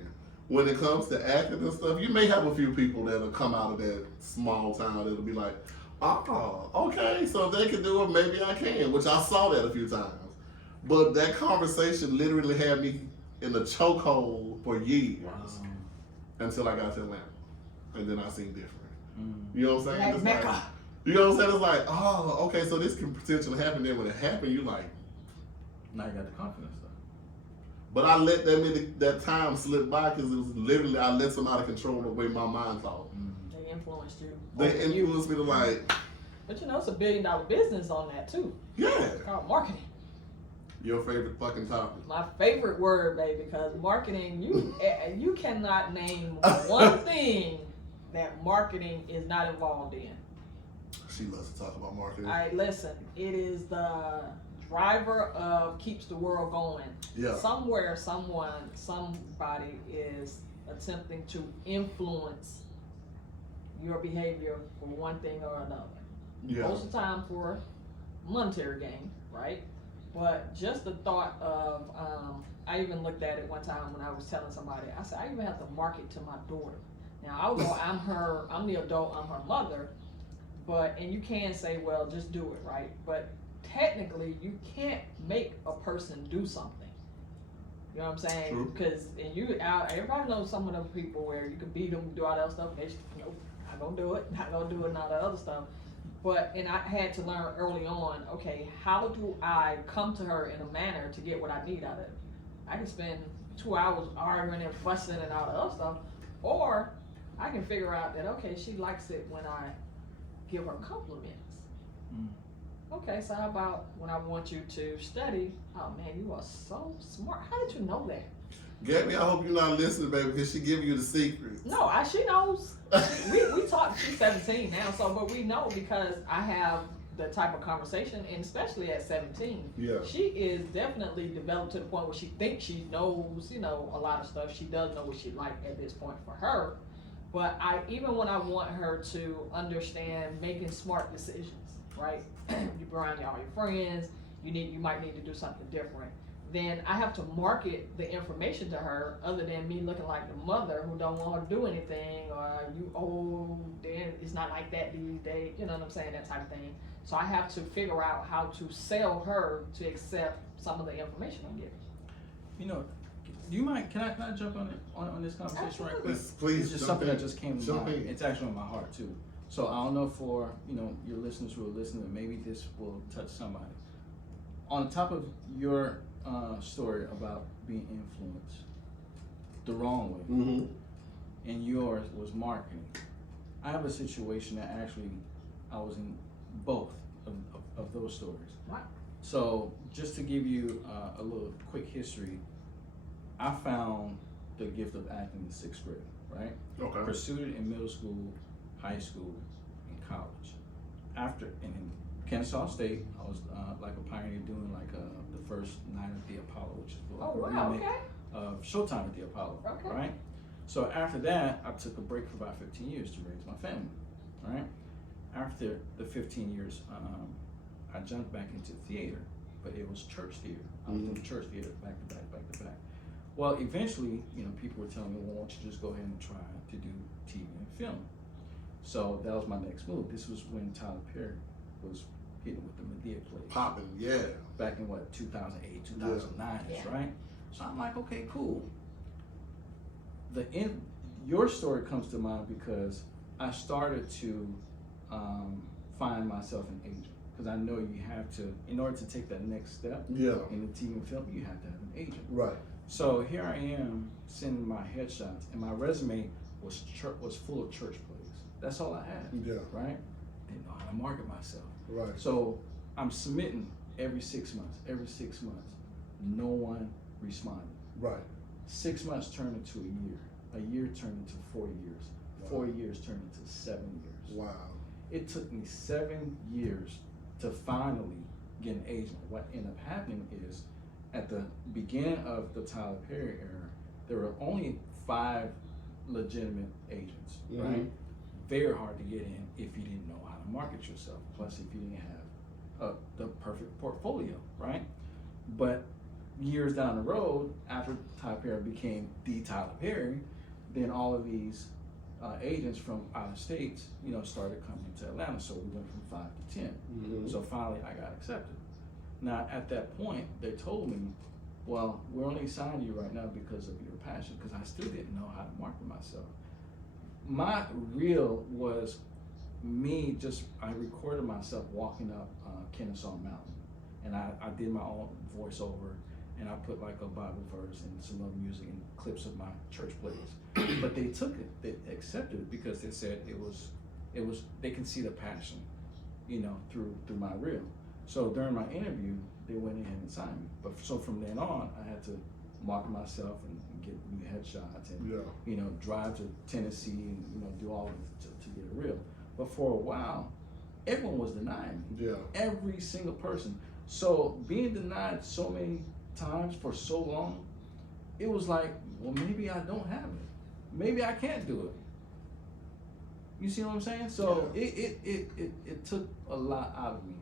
When it comes to acting and stuff, you may have a few people that'll come out of that small town that'll be like, oh, okay, so if they can do it, maybe I can, which I saw that a few times. But that conversation literally had me in a chokehold for years until I got to Atlanta. And then I seen different. You know what I'm saying? Like Mecca. You know what I'm saying? It's like, oh, okay, so this can potentially happen. Then when it happened, you like, now you got the confidence though. but I let that time slip by because it was literally, I let somebody control the way my mind thought. They influenced you. They influenced me to like. But you know, it's $1 billion business on that too. Yeah. It's called marketing. Your favorite fucking topic. My favorite word, baby, because marketing, you cannot name one thing that marketing is not involved in. She loves to talk about marketing. All right, listen, it is the driver of keeps the world going. Yeah. Somewhere, somebody is attempting to influence your behavior for one thing or another. Yeah. Most of the time for monetary gain, right? But just the thought of, I even looked at it one time when I was telling somebody, I said, I even have to market to my daughter. Now, I know I'm the adult, I'm her mother, and you can say, well, just do it, right? But technically, you can't make a person do something. You know what I'm saying? True. Because everybody knows some of those people where you can beat them, do all that other stuff, and they just, nope, not gonna do it, and all that other stuff. And I had to learn early on, okay, how do I come to her in a manner to get what I need out of it? I can spend 2 hours arguing and fussing and all the other stuff, or I can figure out that, okay, she likes it when I give her compliments. Okay, so how about when I want you to study? Oh man, you are so smart. How did you know that? Gabby, I hope you're not listening, baby, because she giving you the secrets. No, she knows. we talk. She's 17 now, but we know because I have the type of conversation, and especially at 17, she is definitely developed to the point where she thinks she knows, a lot of stuff. She does know what she likes at this point for her. But even when I want her to understand making smart decisions, right? You're around all your friends. You might need to do something different. Then I have to market the information to her other than me looking like the mother who don't want her to do anything or then it's not like that these days, you know what I'm saying, that type of thing. So I have to figure out how to sell her to accept some of the information I'm giving. Do you mind, can I jump on this conversation right quick? Please. It's just something that just came to mind. It's actually on my heart too. So I don't know for, your listeners who are listening, maybe this will touch somebody. On top of your story about being influenced the wrong way, and yours was marketing. I have a situation that actually I was in both of those stories. Wow. So just to give you a little quick history, I found the gift of acting in 6th grade, right? Okay. Pursued it in middle school, high school, and college. After, and in Kennesaw State, I was like a pioneer doing like the first Night at the Apollo, which is like Oh, a wow, remake okay. of Showtime at the Apollo, Okay. right? So after that, I took a break for about 15 years to raise my family, right? After the 15 years, I jumped back into theater, but it was church theater. I was doing church theater back to back, back to back. Well, eventually, you know, people were telling me, well, why don't you just go ahead and try to do TV and film? So that was my next move. This was when Tyler Perry was hitting with the Medea plays. Popping, yeah. Back in what, 2008, 2009, Yeah. right? So I'm like, okay, cool. Your story comes to mind because I started to find myself an agent. Because I know you have to, in order to take that next step Yeah. in the TV and film, you have to have an agent. Right. So here I am sending my headshots, and my resume was full of church plays. That's all I had. Yeah. Right? Didn't know how to market myself. Right. So I'm submitting every 6 months. Every 6 months, no one responded. Right. 6 months turned into a year. A year turned into 4 years. Wow. 4 years turned into 7 years. Wow. It took me 7 years to finally get an agent. What ended up happening is, at the beginning of the Tyler Perry era, there were only 5 legitimate agents, right? Very hard to get in if you didn't know how to market yourself. Plus, if you didn't have the perfect portfolio, right? But years down the road, after Tyler Perry became the Tyler Perry, then all of these agents from out of states, you know, started coming to Atlanta. So we went from 5 to 10. So finally, I got accepted. Now, at that point, they told me, well, we're only signing you right now because of your passion, because I still didn't know how to market myself. My reel was me I recorded myself walking up Kennesaw Mountain, and I did my own voiceover, and I put like a Bible verse and some other music and clips of my church plays. But they took it, they accepted it, because they said it was they can see the passion, you know, through my reel. So during my interview, they went ahead and signed me. But so from then on, I had to market myself and get new headshots and you know, drive to Tennessee and, you know, do all of it to get a reel. But for a while, everyone was denying me. Every single person. So being denied so many times for so long, it was like, well, maybe I don't have it. Maybe I can't do it. You see what I'm saying? So it took a lot out of me.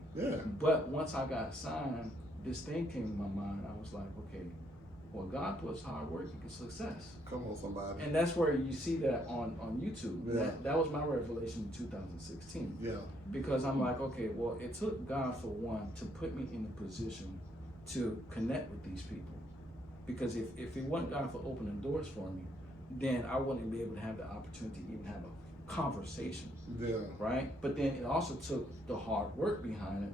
But once I got signed, this thing came in my mind. I was like, okay, well, God puts hard work into success. Come on, somebody. And that's where you see that on YouTube. That was my revelation in 2016. Because I'm like, okay, well, it took God, for one, to put me in a position to connect with these people. Because if it wasn't God for opening doors for me, then I wouldn't be able to have the opportunity to even have a conversation. Right? But then it also took the hard work behind it.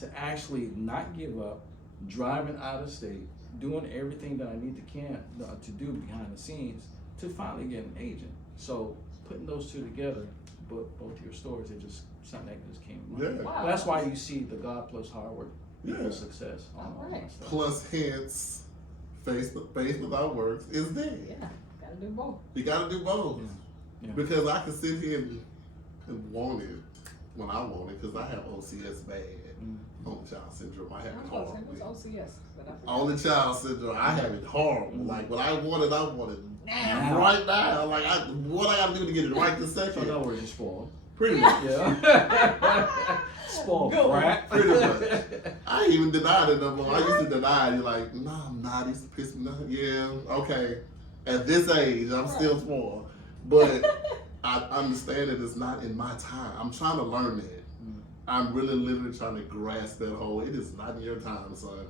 To actually not give up, driving out of state, doing everything that I need to do behind the scenes to finally get an agent. So putting those two together, both your stories, it just something that just came to mind. Wow. That's why you see the God plus hard work equals success. All right. Plus, hence, faith without works is dead. Yeah, gotta do both. You gotta do both. Because I can sit here and want it when I want it, because I have OCS bad. Only child syndrome. I have it horrible. OCS. Only child syndrome. I have it horrible. Like when I want it now. Right now. Like what I gotta do to get it right this second? So in other words, you're spoiled. Pretty much. Spoiled brat. Pretty much. I ain't even denied it no more. I used to deny it. You're like, no, I'm not. It used to piss me off. Yeah, okay. At this age, I'm still spoiled. But I understand that it's not in my time. I'm trying to learn that. I'm really literally trying to grasp that whole, it is not in your time, son.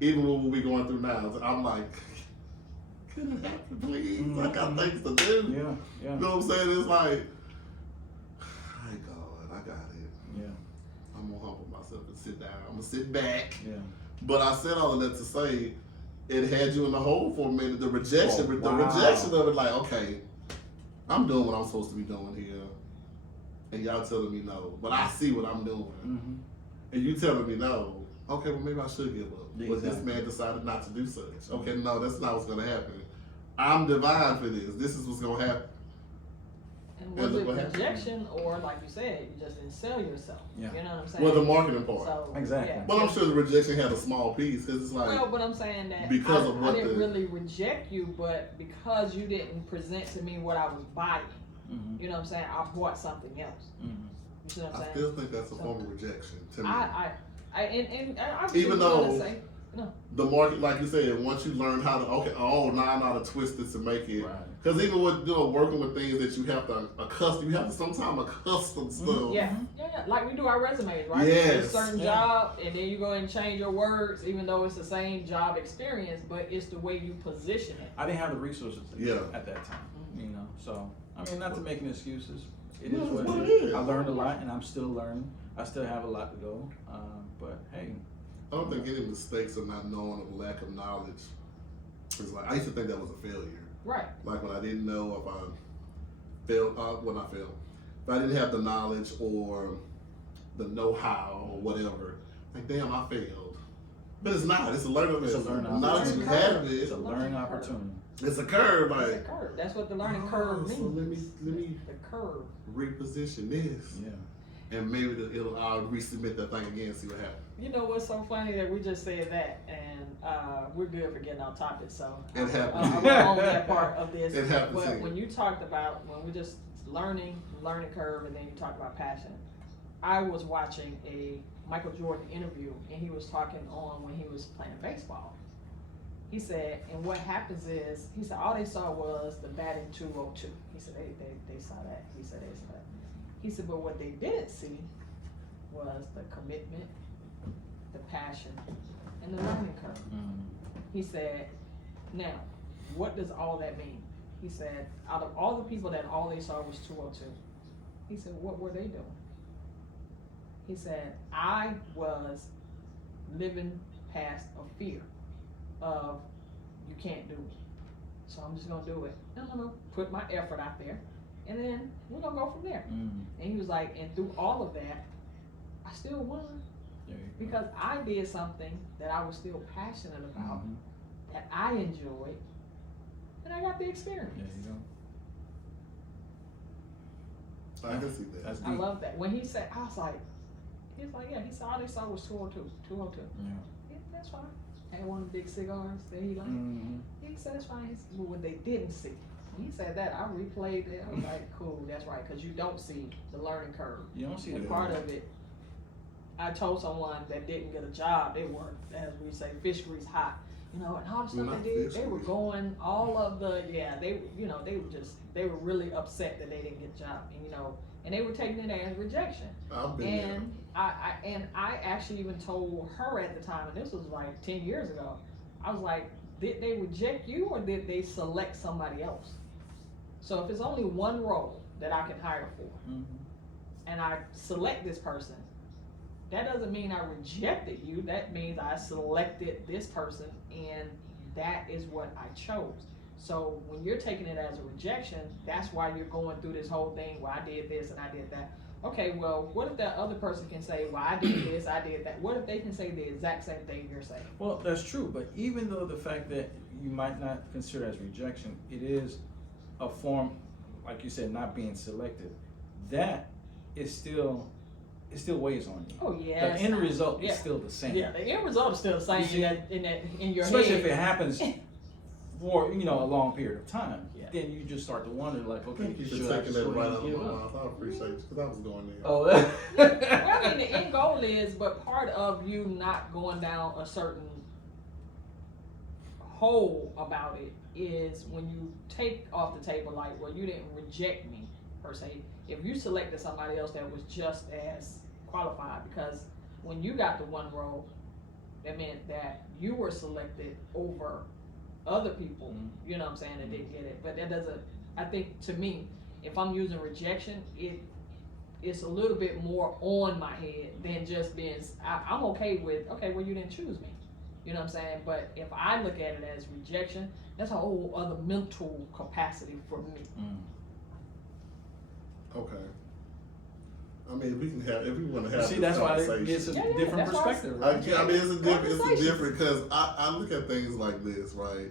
Even what we're going through now, I'm like, can it happen, please? I got things to do. You know what I'm saying? It's like, thank God, I got it. I'm gonna humble myself and sit down. I'm gonna sit back. But I said all of that to say, it had you in the hole for a minute. The rejection of it, like, okay, I'm doing what I'm supposed to be doing here, and y'all telling me no. But I see what I'm doing, and you telling me no. Okay, well maybe I should give up. But this man decided not to do such. Okay, no, that's not what's gonna happen. I'm divine for this. This is what's gonna happen. And was Yeah, it what happened? rejection or like you said, you just didn't sell yourself? Yeah. You know what I'm saying? Well, the marketing part. So, Exactly. yeah. But I'm sure the rejection had a small piece because it's like, Well, but I'm saying that because I, of what I didn't the- really reject you, but because you didn't present to me what I was buying, Mm-hmm. you know what I'm saying? I bought something else. Mm-hmm. You see what I'm I saying? still think that's a form of rejection to me. And I Even though say, the market, like you said, once you learn how to, now I know how to twist it to make it. Right. Because even with working with things that you have to sometimes accustom stuff. yeah, like we do our resumes, right? Yes. You get a certain Yeah. job, and then you go and change your words, even though it's the same job experience, but it's the way you position it. I didn't have the resources Yeah. at that time, Mm-hmm. you know. So I mean, not to make any excuses. It No, is what it's what it it is. is. I learned a lot, and I'm still learning. I still have a lot to go. But hey, I don't think any mistakes or not knowing or lack of knowledge is like, I used to think that was a failure. Right. Like when I didn't know if I failed, if I didn't have the knowledge or the know-how or whatever, like damn, I failed. But it's not. It's a learning. It's a learning Knowledge you opportunity. have it's a it. learning opportunity. It's a curve. It's a Like curve. That's what the learning curve means. So let me The curve. reposition this, Yeah. and maybe I'll resubmit that thing again and see what happens. You know what's so funny that we just said that, and we're good for getting off topic, so It happens. I'm on that part of this. It happens But here. when you talked about when we just learning curve, and then you talked about passion, I was watching a Michael Jordan interview, and he was talking on when he was playing baseball. He said, and what happens is, he said all they saw was the batting 202. He said they saw that. He said they saw that. He said, but what they didn't see was the commitment, the passion, and the learning curve. Mm-hmm. He said, now, what does all that mean? He said, out of all the people that all they saw was 202, he said, what were they doing? He said, I was living past a fear of, you can't do it. So I'm just gonna do it. I'm gonna put my effort out there, and then we're gonna go from there. Mm-hmm. And he was like, and through all of that, I still won. There you go. Because I did something that I was still passionate about, Mhm. that I enjoyed, and I got the experience. There you go. I can see that. That's I deep. love that. When he said, I was like, he was like, yeah, he said all they saw was 202, 202. Yeah. Yeah, that's fine. Had one of the big cigars that he liked. Mm-hmm. He said it's fine. He said, well, what they didn't see. When he said that, I replayed it. I was like, cool, that's right, because you don't see the learning curve. You don't see And the part of it, I told someone that didn't get a job, they were, as we say, fish grease hot. You know, and all the stuff Not they did, fish they were grease. going, all of the, they were really upset that they didn't get a job. And, you know, and they were taking it as rejection. I've been there. And I actually even told her at the time, and this was like 10 years ago, I was like, did they reject you or did they select somebody else? So if it's only one role that I can hire for, Mm-hmm. and I select this person, that doesn't mean I rejected you. That means I selected this person, and that is what I chose. So when you're taking it as a rejection, that's why you're going through this whole thing. Well, I did this and I did that. Okay, well, what if that other person can say, well, I did this, I did that? What if they can say the exact same thing you're saying? Well, that's true, but even though the fact that you might not consider as rejection, it is a form, like you said, not being selected. That is still, it still weighs on you. Oh yeah. The end result yeah. is still the same. Yeah, the end result is still the same You see, in your Especially head. if it happens for a long period of time, Yeah. then you just start to wonder, like, I okay, think you've been should I taking just that go right ahead out and of give my up? mouth. I appreciate you because I was going there. Oh, Well, I mean, the end goal is, but part of you not going down a certain hole about it is when you take off the table, like, well, you didn't reject me, per se. If you selected somebody else that was just as qualified, because when you got the one role, that meant that you were selected over other people, Mhm. you know what I'm saying, that didn't get it. But that doesn't, I think, to me, if I'm using rejection, it's a little bit more on my head than just being, I'm okay with, okay, well, you didn't choose me. You know what I'm saying? But if I look at it as rejection, that's a whole other mental capacity for me. Mm. Okay. I mean, if we want to have See, this that's why conversation. it's a Yeah, different that's why perspective. I Right? mean, it's a different Conversations. because I look at things like this, right?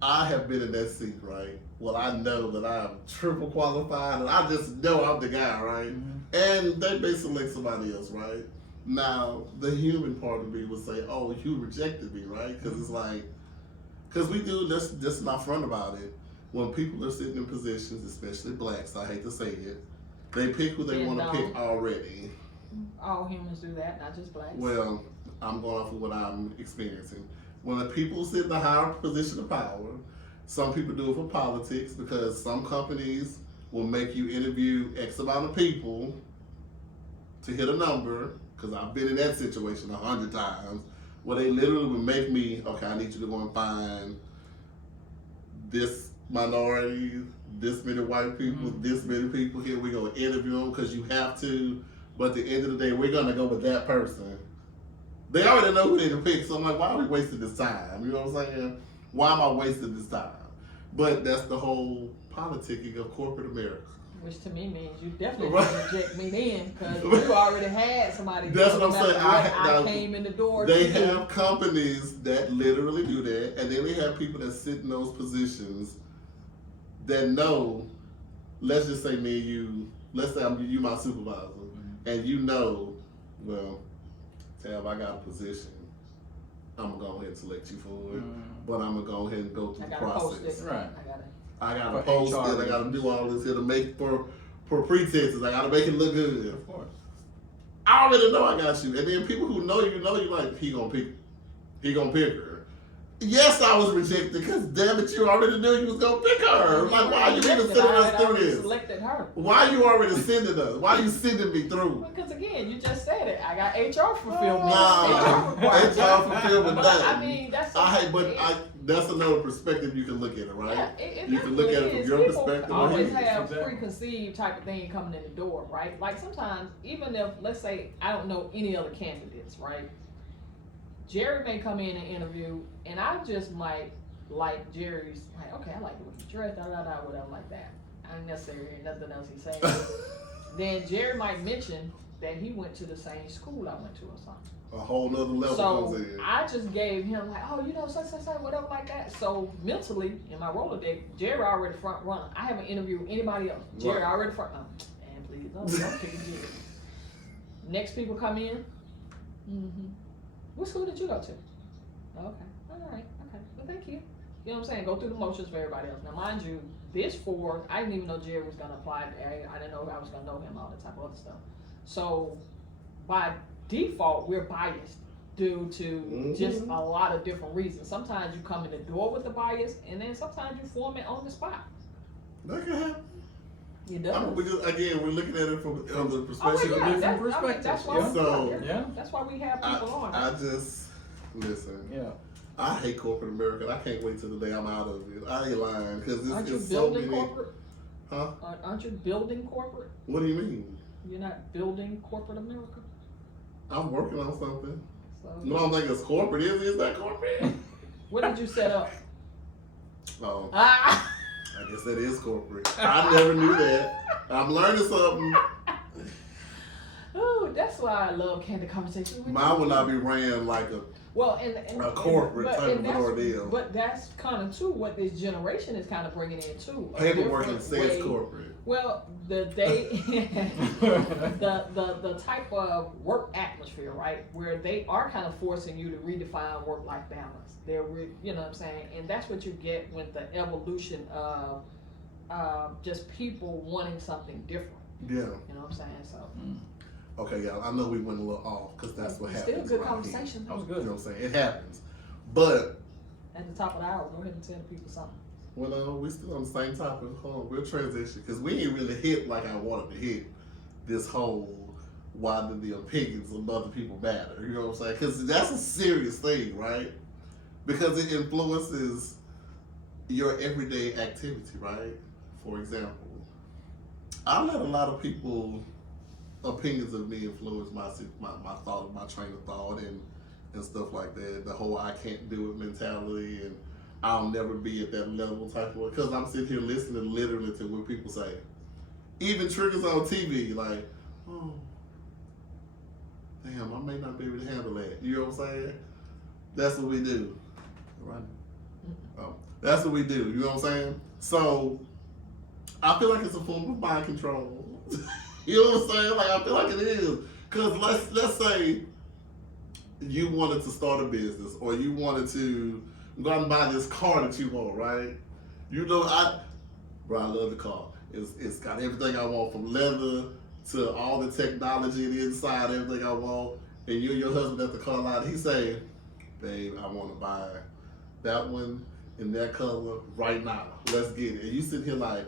I have been in that seat, right? Well, I know that I am triple qualified, and I just know I'm the guy, right? And they may select somebody else, right? Now, the human part of me would say, "Oh, you rejected me," right? Because it's like, because we do. Let's just not front about it. When people are sitting in positions, especially blacks, I hate to say it, they pick who they want to pick already. All humans do that, not just blacks. Well, I'm going off of what I'm experiencing. When the people sit in a higher position of power, some people do it for politics because some companies will make you interview X amount of people to hit a number. Because I've been in that situation 100 times where they literally would make me, okay, I need you to go and find this minority, this many white people, this many people here. We're going to interview them because you have to. But at the end of the day, we're going to go with that person. They already know who they're to pick. So I'm like, why are we wasting this time? You know what I'm saying? Why am I wasting this time? But that's the whole politicking of corporate America. Which to me means you definitely didn't reject me then, because you already had somebody. That's what I'm saying. I came in the door. They have companies that literally do that, and then they have people that sit in those positions that know. Let's just say me and you. Let's say you my supervisor, and you know, well, Tab, I got a position. I'm gonna go ahead and select you for it, but I'm gonna go ahead and go through the process. Right. I gotta post it. I gotta do all this here to make for pretenses. I gotta make it look good. Of course. I already know I got you. And then people who know you like, he gonna pick her. Yes, I was rejected because damn it, you already knew you was gonna pick her. Like, why are you even sending us through this? Selected her. Why are you already sending us? Why are you sending me through? Because again, you just said it. I got HR fulfillment. HR fulfillment. I mean, that's. That's another perspective you can look at it, right? Yeah, it you can look at it from your People perspective. Always have preconceived type of thing coming in the door, right? Like sometimes, even if, let's say, I don't know any other candidates, right? Jerry may come in and interview, and I just might like Jerry's, like, okay, I like the way he dressed, whatever like that. I ain't necessarily hearing nothing else he's saying. Then Jerry might mention that he went to the same school I went to or something. A whole nother level so comes in. I just gave him like, oh, you know, such, whatever like that. So mentally, in my Rolodex, Jerry already front runner. I haven't interviewed anybody else. Jerry already front runner. And please, don't pick Jerry. Next people come in. What school did you go to? Okay. All right. Okay. Well, thank you. You know what I'm saying? Go through the motions for everybody else. Now, mind you, I didn't even know Jerry was going to apply. I didn't know I was going to know him, all that type of other stuff. So, by default, we're biased due to just a lot of different reasons. Sometimes you come in the door with the bias, and then sometimes you form it on the spot. That can happen. It does. We're looking at it from the perspective of different perspectives. That's why we have people on. I just listen. Yeah. I hate corporate America. I can't wait till the day I'm out of it. I ain't lying because Aren't you it's so building many. corporate? Huh? Aren't you building corporate? What do you mean? You're not building corporate America. I'm working on something. So, No, I'm thinking it's corporate. Is that corporate? what did you set up? Oh. I guess that is corporate. I never knew that. I'm learning something. Oh, that's why I love candid conversation. Mine will not be ran like a corporate type of an ordeal. But that's kind of too what this generation is kind of bringing in too. Paperwork and says corporate. Well, the type of work atmosphere, right, where they are kind of forcing you to redefine work-life balance. You know what I'm saying, and that's what you get with the evolution of just people wanting something different. Yeah. You know what I'm saying? So. Okay, y'all. I know we went a little off because that's what happens. Still good conversation. That was good. You know what I'm saying? It happens, but at the top of the hour, go ahead and tell the people something. Well, we're still on the same topic. Hold on, we'll transition because we ain't really hit like I wanted to hit this whole why do the opinions of other people matter? You know what I'm saying? Because that's a serious thing, right? Because it influences your everyday activity, right? For example, I let a lot of people opinions of me influence my thought, my train of thought, and stuff like that. The whole I can't do it mentality, and I'll never be at that level type of, because I'm sitting here listening literally to what people say. Even triggers on TV, like, oh, damn, I may not be able to handle that. You know what I'm saying? That's what we do. Right. Oh. That's what we do. You know what I'm saying? So I feel like it's a form of mind control. You know what I'm saying? Like I feel like it is. Cause let's say you wanted to start a business or you wanted to go out and buy this car that you want, right? You know, I love the car. It's got everything I want, from leather to all the technology inside, everything I want. And you and your husband at the car lot, he say, babe, I want to buy that one in that color right now. Let's get it. And you sit here like,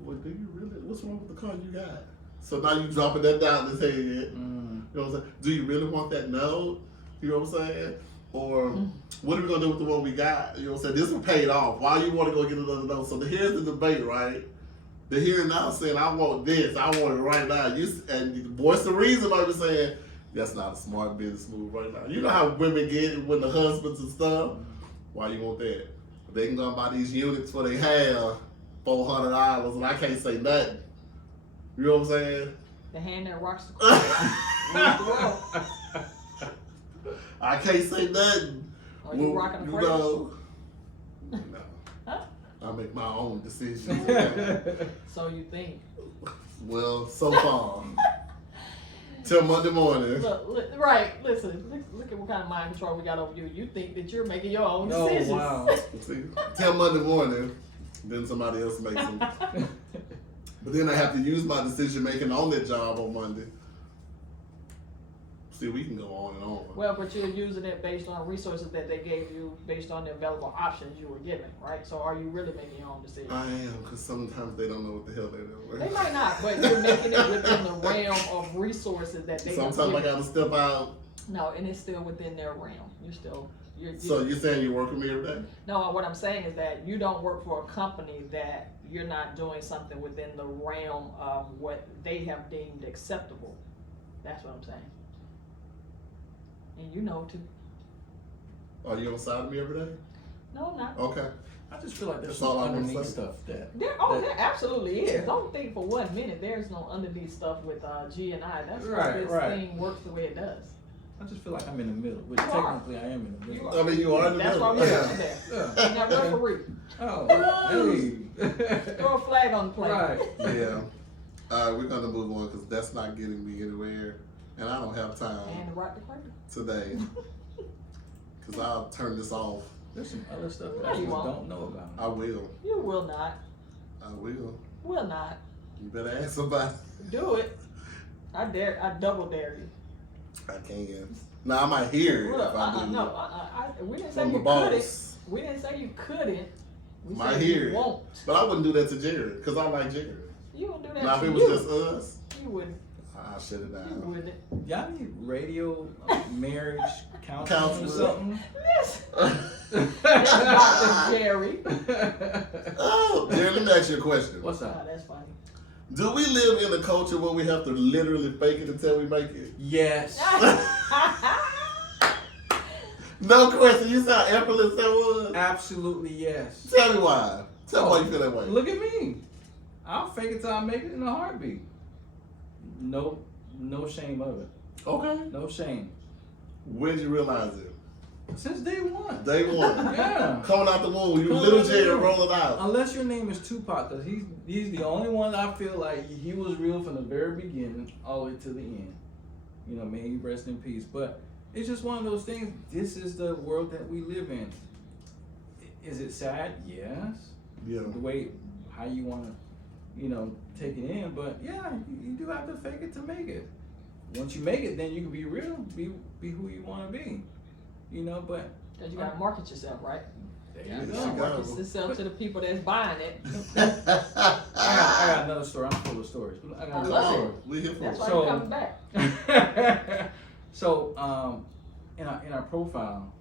well, do you really? What's wrong with the car you got? So now you dropping that down his head. You know what I'm saying? Do you really want that? No. You know what I'm saying? Or what are we gonna do with the one we got? You know what I'm saying? This one paid off. Why you want to go get another note? So here's the debate, right? The here and now saying, I want this, I want it right now. And the voice of reason are just saying, that's not a smart business move right now. You know how women get it with the husbands and stuff? Why you want that? They can go and buy these units for they have $400 and I can't say nothing. You know what I'm saying? The hand that rocks the world. I can't say nothing. Are you rocking the cradle? No. I make my own decisions. So you think? Well, so far. Till Monday morning. Look, right, listen, look at what kind of mind control we got over you. You think that you're making your own decisions. Oh, wow. See, till Monday morning, then somebody else makes them. But then I have to use my decision making on that job on Monday. See, we can go on and on. Well, but you're using it based on resources that they gave you, based on the available options you were given, right? So are you really making your own decisions? I am, because sometimes they don't know what the hell they're doing. They might not, but you're making it within the realm of resources that they Sometimes have I given. got to step out. No, and it's still within their realm. So you're saying you work with me every day? No, what I'm saying is that you don't work for a company that you're not doing something within the realm of what they have deemed acceptable. That's what I'm saying. And you know too. Are you on side of me every day? No, I'm not. Okay. I just feel like there's That's all some I'm gonna underneath say. stuff that. There absolutely is. Don't think for 1 minute there's no underneath stuff with G and I. That's why Right, this right. thing works the way it does. I just feel like I'm in the middle, which You are. technically I am in the middle. I mean, you are in the That's why middle. we Yeah. put you there. Yeah. Now referee, Oh, hey. throw a flag on the plate. Right. Yeah. We're going to move on because that's not getting me anywhere. And I don't have time And rock the cradle. today. Because I'll turn this off. There's some other stuff that No, I you just won't. don't know about. I will. You will not. I will. Will not. You better ask somebody. Do it. I double dare you. I can't. Now, I might hear it Look, if I do. no, we didn't say From you the couldn't. boss. We didn't say you couldn't. We Might said hear you it. won't. But I wouldn't do that to Jared because I like Jared. You wouldn't do that Now, if to it was you. just us, You wouldn't. I'll shut it You down. wouldn't. Y'all need radio marriage counseling or Counselor. something? Listen. That's Dr. Jerry. Oh, Jared, let me ask you a question. What's Oh, up? that's funny. Do we live in a culture where we have to literally fake it until we make it? Yes. No question. You saw how effortless that was? Absolutely yes. Tell me why. Tell me why you feel that way. Look at me. I'll fake it till I make it in a heartbeat. No shame of it. Okay. No shame. When did you realize it? Since day one. Day one. Yeah. Coming out the womb, you Coming little out the Jared womb. rolling out. Unless your name is Tupac, because he's the only one I feel like he was real from the very beginning all the way to the end. You know, may he rest in peace. But it's just one of those things. This is the world that we live in. Is it sad? Yes. Yeah. The way how you want to, take it in. But yeah, you do have to fake it to make it. Once you make it, then you can be real, be who you want to be. But Because you got to market yourself, right? there Yeah, you you go. gotta. Market yourself to the people that's buying it. I got another story. I'm full of stories. I got I another love story. We here for That's it. why So- you're coming back. So, in our profile,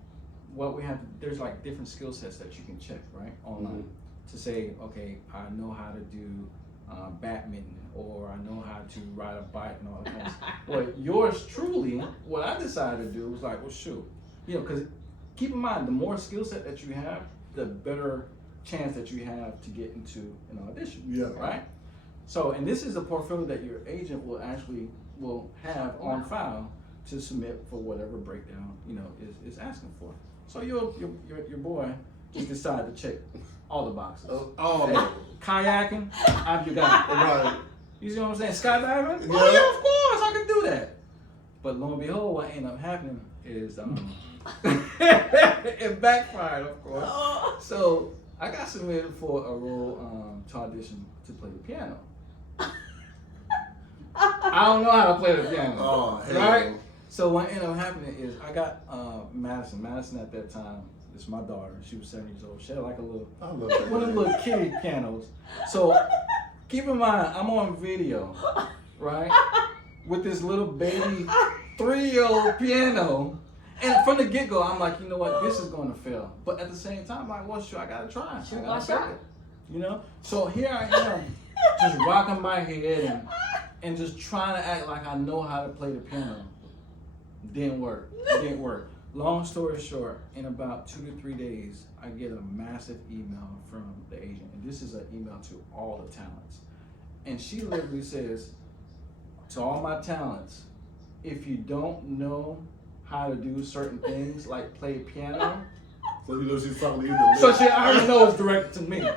what we have, there's like different skill sets that you can check, right, online, to say, okay, I know how to do badminton, or I know how to ride a bike and all that kind of stuff. Well, yours truly, what I decided to do was like, well, shoot, because keep in mind, the more skill set that you have, the better chance that you have to get into an audition. Yeah. Right. So, and this is a portfolio that your agent will have on file to submit for whatever breakdown is asking for. So your boy just decided to check all the boxes. Oh, Hey, kayaking, you got it. right. You see what I'm saying? Skydiving? Yeah. Oh yeah, of course, I can do that. But lo and behold, what ended up happening is it backfired, of course. So I got submitted for a role to audition to play the piano. I don't know how to play the piano. Oh, hell. Right? So what ended up happening is I got Madison. Madison at that time, this is my daughter. She was 7 years old. She had like a little, I love that. one of them little kiddie pianos. So keep in mind, I'm on video, right? With this little baby 3-year-old piano. And from the get-go, I'm like, you know what, this is going to fail. But at the same time, I'm like, well, sure, I got to try. Shoot I my gotta shot. take it, you know? So here I am, just rocking my head and just trying to act like I know how to play the piano. Didn't work. Didn't work. Long story short, in about 2 to 3 days, I get a massive email from the agent. And this is an email to all the talents. And she literally says, to all my talents, if you don't know how to do certain things, like play piano, So you know she's talking to you. so she already knows it's directed to me.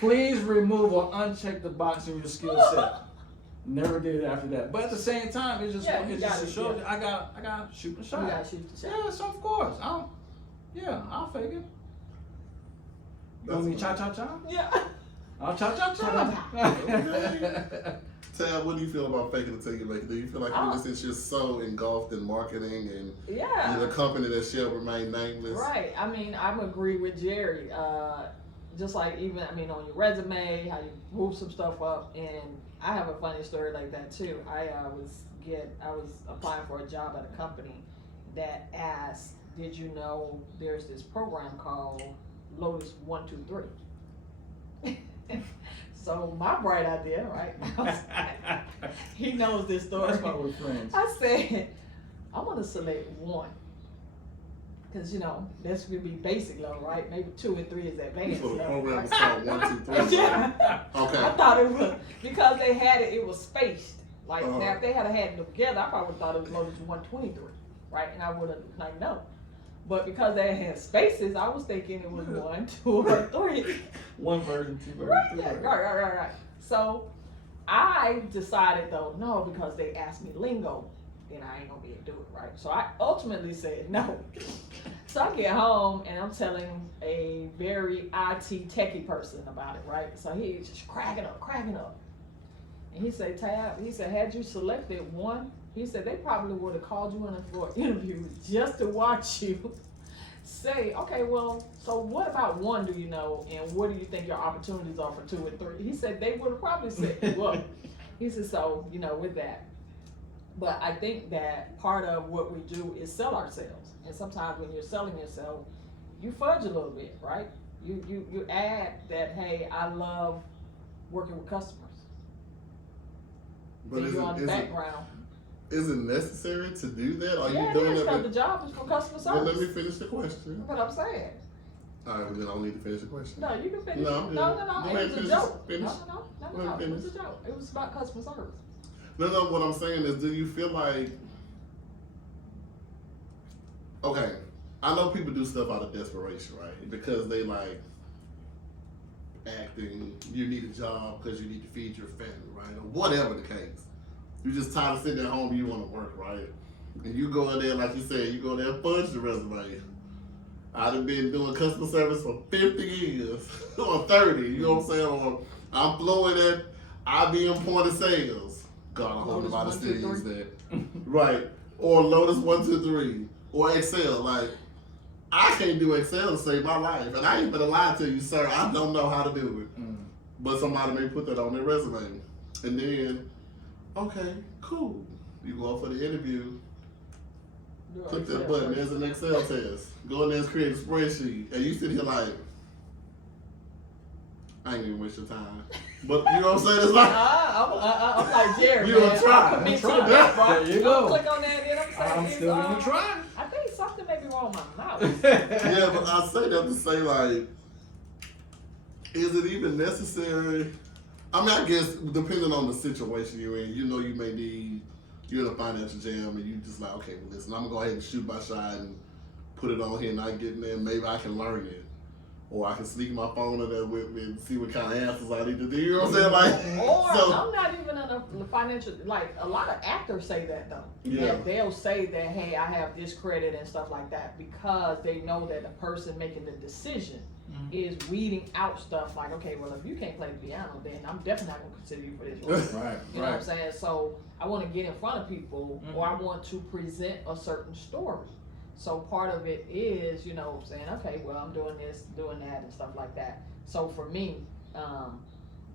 Please remove or uncheck the box in your skill set. Never did it after that. But at the same time, it's just Yeah, you it's just got to it, show yeah. that I got to shoot the shot. You gotta shoot the shot. Yes, of course. I'll fake it. You want me cha-cha-cha? Yeah. I'll cha-cha-cha. Tab, what do you feel about faking it till you make it? Do you feel like since you're so engulfed in marketing and Yeah. you're the company that shall remain nameless? Right. I mean, I'm agree with Jerry. Just like even, I mean, on your resume, how you move some stuff up. And I have a funny story like that too. I was applying for a job at a company that asked, did you know there's this program called Lotus 123? So my bright idea, right? He knows this story. That's why we're friends. I said, I'm gonna select one. Cause you know, that's gonna be basic level, right? Maybe 2 and 3 is advanced So the level. program is called 1, 2, 3. Yeah. Okay. I thought it was, because they had it was spaced. Like Uh-huh. now if they had had them together, I probably thought it was Lotus 123, right? And I would have like no. But because they had spaces, I was thinking it was 1, 2, or 3. One version, 2 versions, Right, 3 yeah, versions. right. So I decided though, no, because they asked me lingo, then I ain't gonna be able to do it, right? So I ultimately said no. So I get home and I'm telling a very IT techie person about it, right? So he's just cracking up. And he said, Tab, he said, had you selected one, he said they probably would have called you in for an interview just to watch you say, okay, well, so what about 1 do you know, and what do you think your opportunities are for 2 and 3? He said they would have probably said, well, he said, so, you know, with that. But I think that part of what we do is sell ourselves. And sometimes when you're selling yourself, you fudge a little bit, right? You add that, hey, I love working with customers. But Then you're on the background. Is it necessary to do that? Are Yeah, you it doing is, it? because the job is for customer Well, let me service. finish the question. That's what I'm saying. All right, well, then I don't need to finish the question. No, you can finish. No, I'm No, good. Go it ahead, was a finish. joke. Finish. No. Go ahead, It was a finish. joke. It was about customer service. No, what I'm saying is, do you feel like, okay, I know people do stuff out of desperation, right? Because they like acting, you need a job because you need to feed your family, right? Or whatever the case. You're just tired of sitting at home and you want to work, right? And you go in there, like you said, you go in there and punch the resume. I've been doing customer service for 50 years, or 30, you know what I'm saying? Or I'm fluent at IBM point of sales. God, I hope nobody Lotus still 1, 2, use 3. that. Right. Or Lotus 1, 2, 3. Or Excel. Like, I can't do Excel to save my life. And I ain't gonna lie to you, sir. I don't know how to do it. But somebody may put that on their resume. And then, okay, cool. You go out for the interview. Click that button. There's an Excel test. Go in there and create a spreadsheet. And you sit here like, I ain't even waste your time. But you know what I'm saying? It's like, I'm like Jerry. You gonna man. try. I'm committed to Try. the best, right? There you go. Click on that, and I'm saying I'm it's, still gonna try. I think something may be wrong with my mouth. yeah, but I say that to say, like, is it even necessary? I mean, I guess depending on the situation you're in, you know, you may need, you're in a financial jam and you just like, okay, well, listen, I'm gonna go ahead and shoot my shot and put it on here and I get in there and maybe I can learn it. or I can sneak my phone in there with me and see what kind of answers I need to do. You know what I'm saying? Like, Or so, I'm not even in a financial, like a lot of actors say that though. Yeah. They'll say that, hey, I have this credit and stuff like that because they know that the person making the decision is weeding out stuff like, okay, well, if you can't play the piano, then I'm definitely not going to consider you for this role. Right. You know what I'm saying? So I want to get in front of people or I want to present a certain story. So part of it is, you know, saying, okay, well, I'm doing this, doing that, and stuff like that. So for me,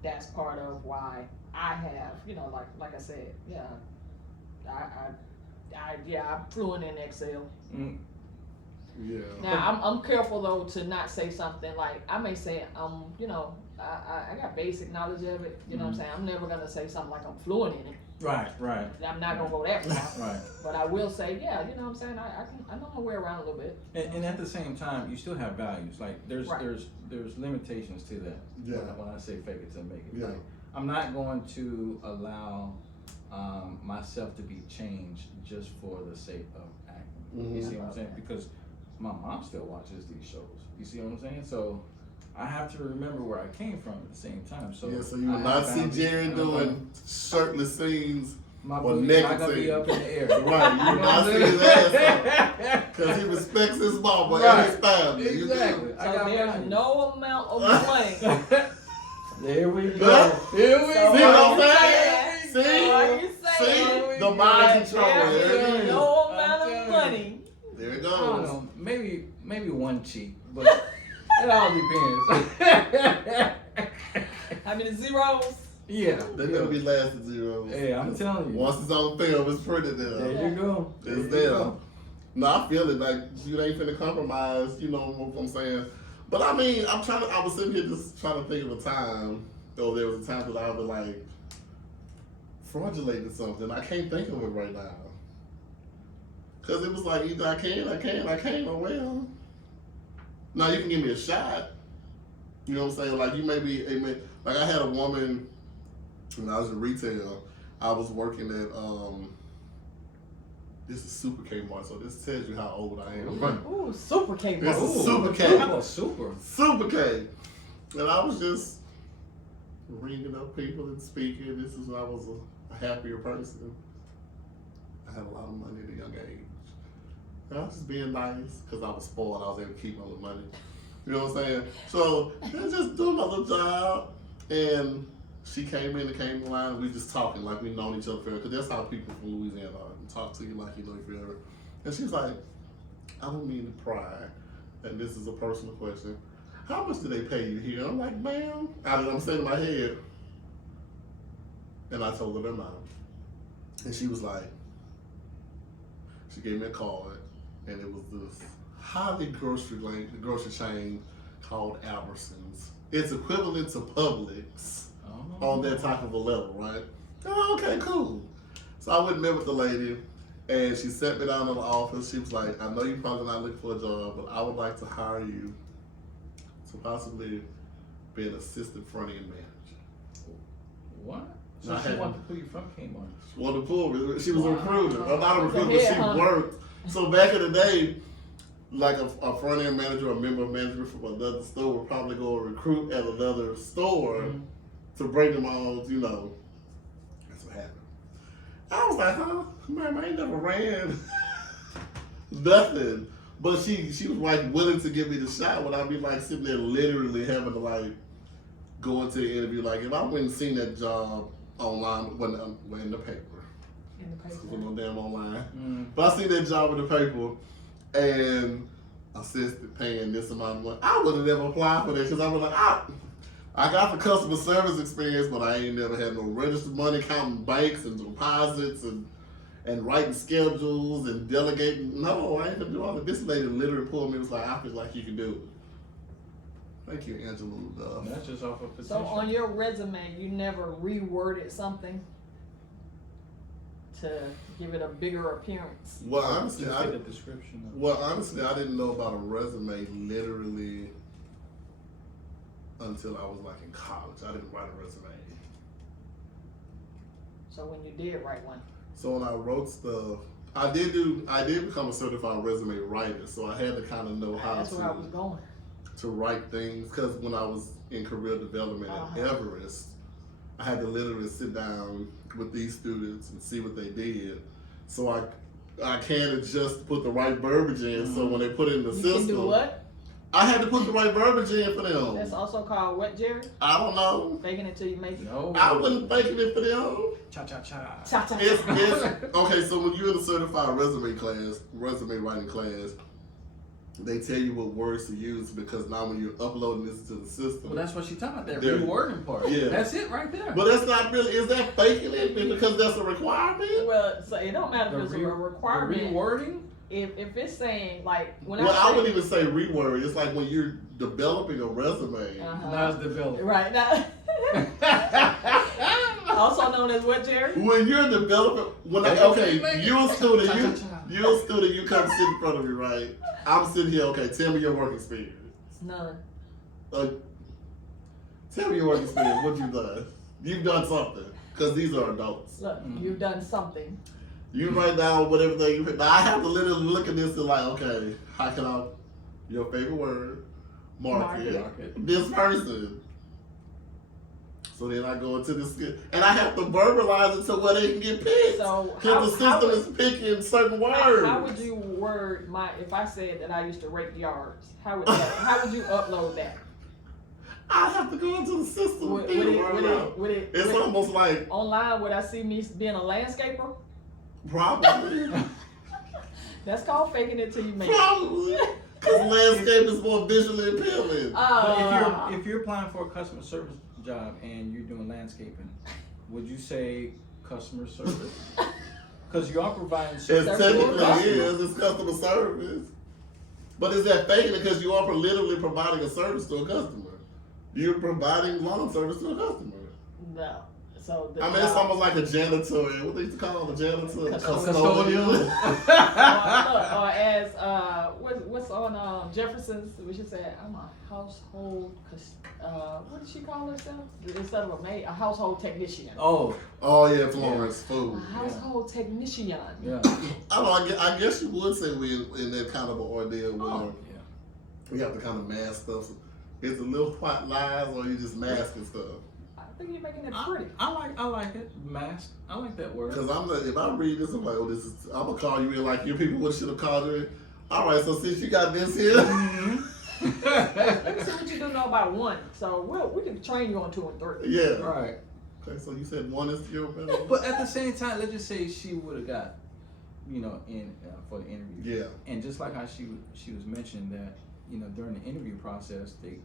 that's part of why I have, you know, like I said, yeah, I'm fluent in Excel. yeah. Now I'm careful though to not say something like I may say you know, I got basic knowledge of it. You know what I'm saying? I'm never gonna say something like I'm fluent in it. Right. I'm not gonna go that far. Right. But I will say, yeah, you know what I'm saying? I know my way around a little bit. And at the same time, you still have values. Like there's limitations to that. Yeah. When I say fake it till make it. Yeah. Like, I'm not going to allow myself to be changed just for the sake of acting. You see what I'm saying? Because my mom still watches these shows. You see what I'm saying? So I have to remember where I came from at the same time. So Yeah, so you will not see Jerry doing shirtless scenes my or booty's naked not gonna be scenes. up in the air. Right, you will not see his ass because he respects his mama and his family. You Exactly. do. I So got there's values. no amount of money. There we go. Here we So See go. what I'm saying? See the mind control. There There is it is. no amount I'm of telling money. There it I don't goes. know. Maybe one cheek, but it all depends. How many zeros? Yeah. They're gonna be lasting zeros. Hey, I'm telling you. Once it's on film, it's printed there. There you go. It's there. No, I feel it. Like you ain't finna compromise. You know what I'm saying? But I mean, I was sitting here just trying to think of a time. Though there was a time that I was like fraudulated something. I can't think of it right now. Cause it was like either I can, or well. Now you can give me a shot. You know what I'm saying? Like you like I had a woman when I was in retail. I was working at this is Super Kmart, so this tells you how old I am. Ooh, Super K. This is Ooh, Super K. Oh, super. Super K. And I was just ringing up people and speaking. This is when I was a happier person. I had a lot of money at a young age. And I was just being nice because I was spoiled. I was able to keep all the money. You know what I'm saying? So I just doing my little job. And she came in line and we just talking like we known each other forever. Because that's how people from Louisiana are. Talk to you like you know you forever. And she's like, I don't mean to pry. And this is a personal question. How much do they pay you here? I'm like, ma'am. I'm saying in my head. And I told her the amount. And she was like, she gave me a card. And it was this highly grocery chain called Albertsons. It's equivalent to Publix on that type of a level, right? Oh, okay, cool. So I went and met with the lady, and she sat me down in the office. She was like, I know you're probably not looking for a job, but I would like to hire you to possibly be an assistant front-end manager. What? So she wanted to pull you from Kmart. She wanted to pull me. She was a recruiter. I'm not a It's a recruiter, but she headhunter. worked. So back in the day, like a front-end manager or a member of management from another store would probably go and recruit at another store to bring them on, you know. That's what happened. I was like, huh? Man, I ain't never ran nothing. But she was like willing to give me the shot when I'd be like sitting there literally having to like go into the interview. Like if I went and seen that job online, when in the paper. In the paper. No damn online. But I seen that job in the paper and assistant paying this amount of money. I would have never applied for that because I was like, I got the customer service experience, but I ain't never had no registered money, counting banks and deposits and writing schedules and delegating. No, I ain't gonna do all that. This lady literally pulled me and was like, I feel like you can do it. Thank you, Angela. That's just off of So potential. on your resume, you never reworded something to give it a bigger appearance? Well, honestly, Just get the description of I didn't know about a resume literally until I was like in college. I didn't write a resume. So when you did write one. So when I wrote stuff, I did become a certified resume writer. So I had to kind of know how That's to. where I was going. to write things, because when I was in career development at Everest, I had to literally sit down with these students and see what they did. So I can just put the right verbiage in, so when they put it in the You system. can do what? I had to put the right verbiage in for them. That's also called what, Jerry? I don't know. Faking it till you make it. No. I wasn't faking it for them. Cha-cha-cha. Cha-cha. It's okay. So when you're in a certified resume writing class, they tell you what words to use, because now when you're uploading this to the system. Well, that's what she's talking about, that There- rewording part. Yeah. That's it right there. But that's not really. Is that faking it because that's a requirement? Well, so it don't matter The if it's a the requirement. rewording? If it's saying like when Well, I I wouldn't even say reword. It's like when you're developing a resume. Now it's developed. right now, also known as what, Jerry? When you're developing, you're a student, you come sit in front of me, right? I'm sitting here, okay, tell me your work experience. None. Tell me your work experience, what you've done. You've done something, because these are adults. Look, you've done something. You write down whatever thing you write. Now I have to literally look at this and like, okay, how can I, your favorite word, mark it. This person. So then I go into this, and I have to verbalize it to where they can get picked. So Because the system is picking certain words. How would you word if I said that I used to rake yards? How would you upload that? I have to go into the system. Would it It's almost like online? Would I see me being a landscaper? probably, That's called faking it till you make it. probably, because landscape is more visually appealing. But if you're applying for a customer service job and you're doing landscaping, would you say customer service? Because you are providing It service. technically is. It's customer service. But is that faking it because you are literally providing a service to a customer? You're providing lawn service to a customer. No. So I mean, it's almost like a janitor. What they used to call a janitor? Custodial. or as what's on Jefferson's? We should say I'm a household. What did she call herself? Instead of a maid, a household technician. Oh, Yeah, Florence. A Food. household technician. yeah. I don't know. I guess you would say we're in that kind of an ordeal where Oh, yeah. we have to kind of mask stuff. Is it little white lies, or you just masking stuff? I think you're making it pretty. I like it. Mask. I like that word. Because if I read this, I'm like, oh, I'm gonna call you in like your people should have called you in. All right, so since you got this here, Let me see what you do know about one. So we can train you on 2 and 3. yeah. Right. Okay, so you said one is your better. But at the same time, let's just say she would have got, in for the interview. Yeah. And just like how she was mentioning that, during the interview process, they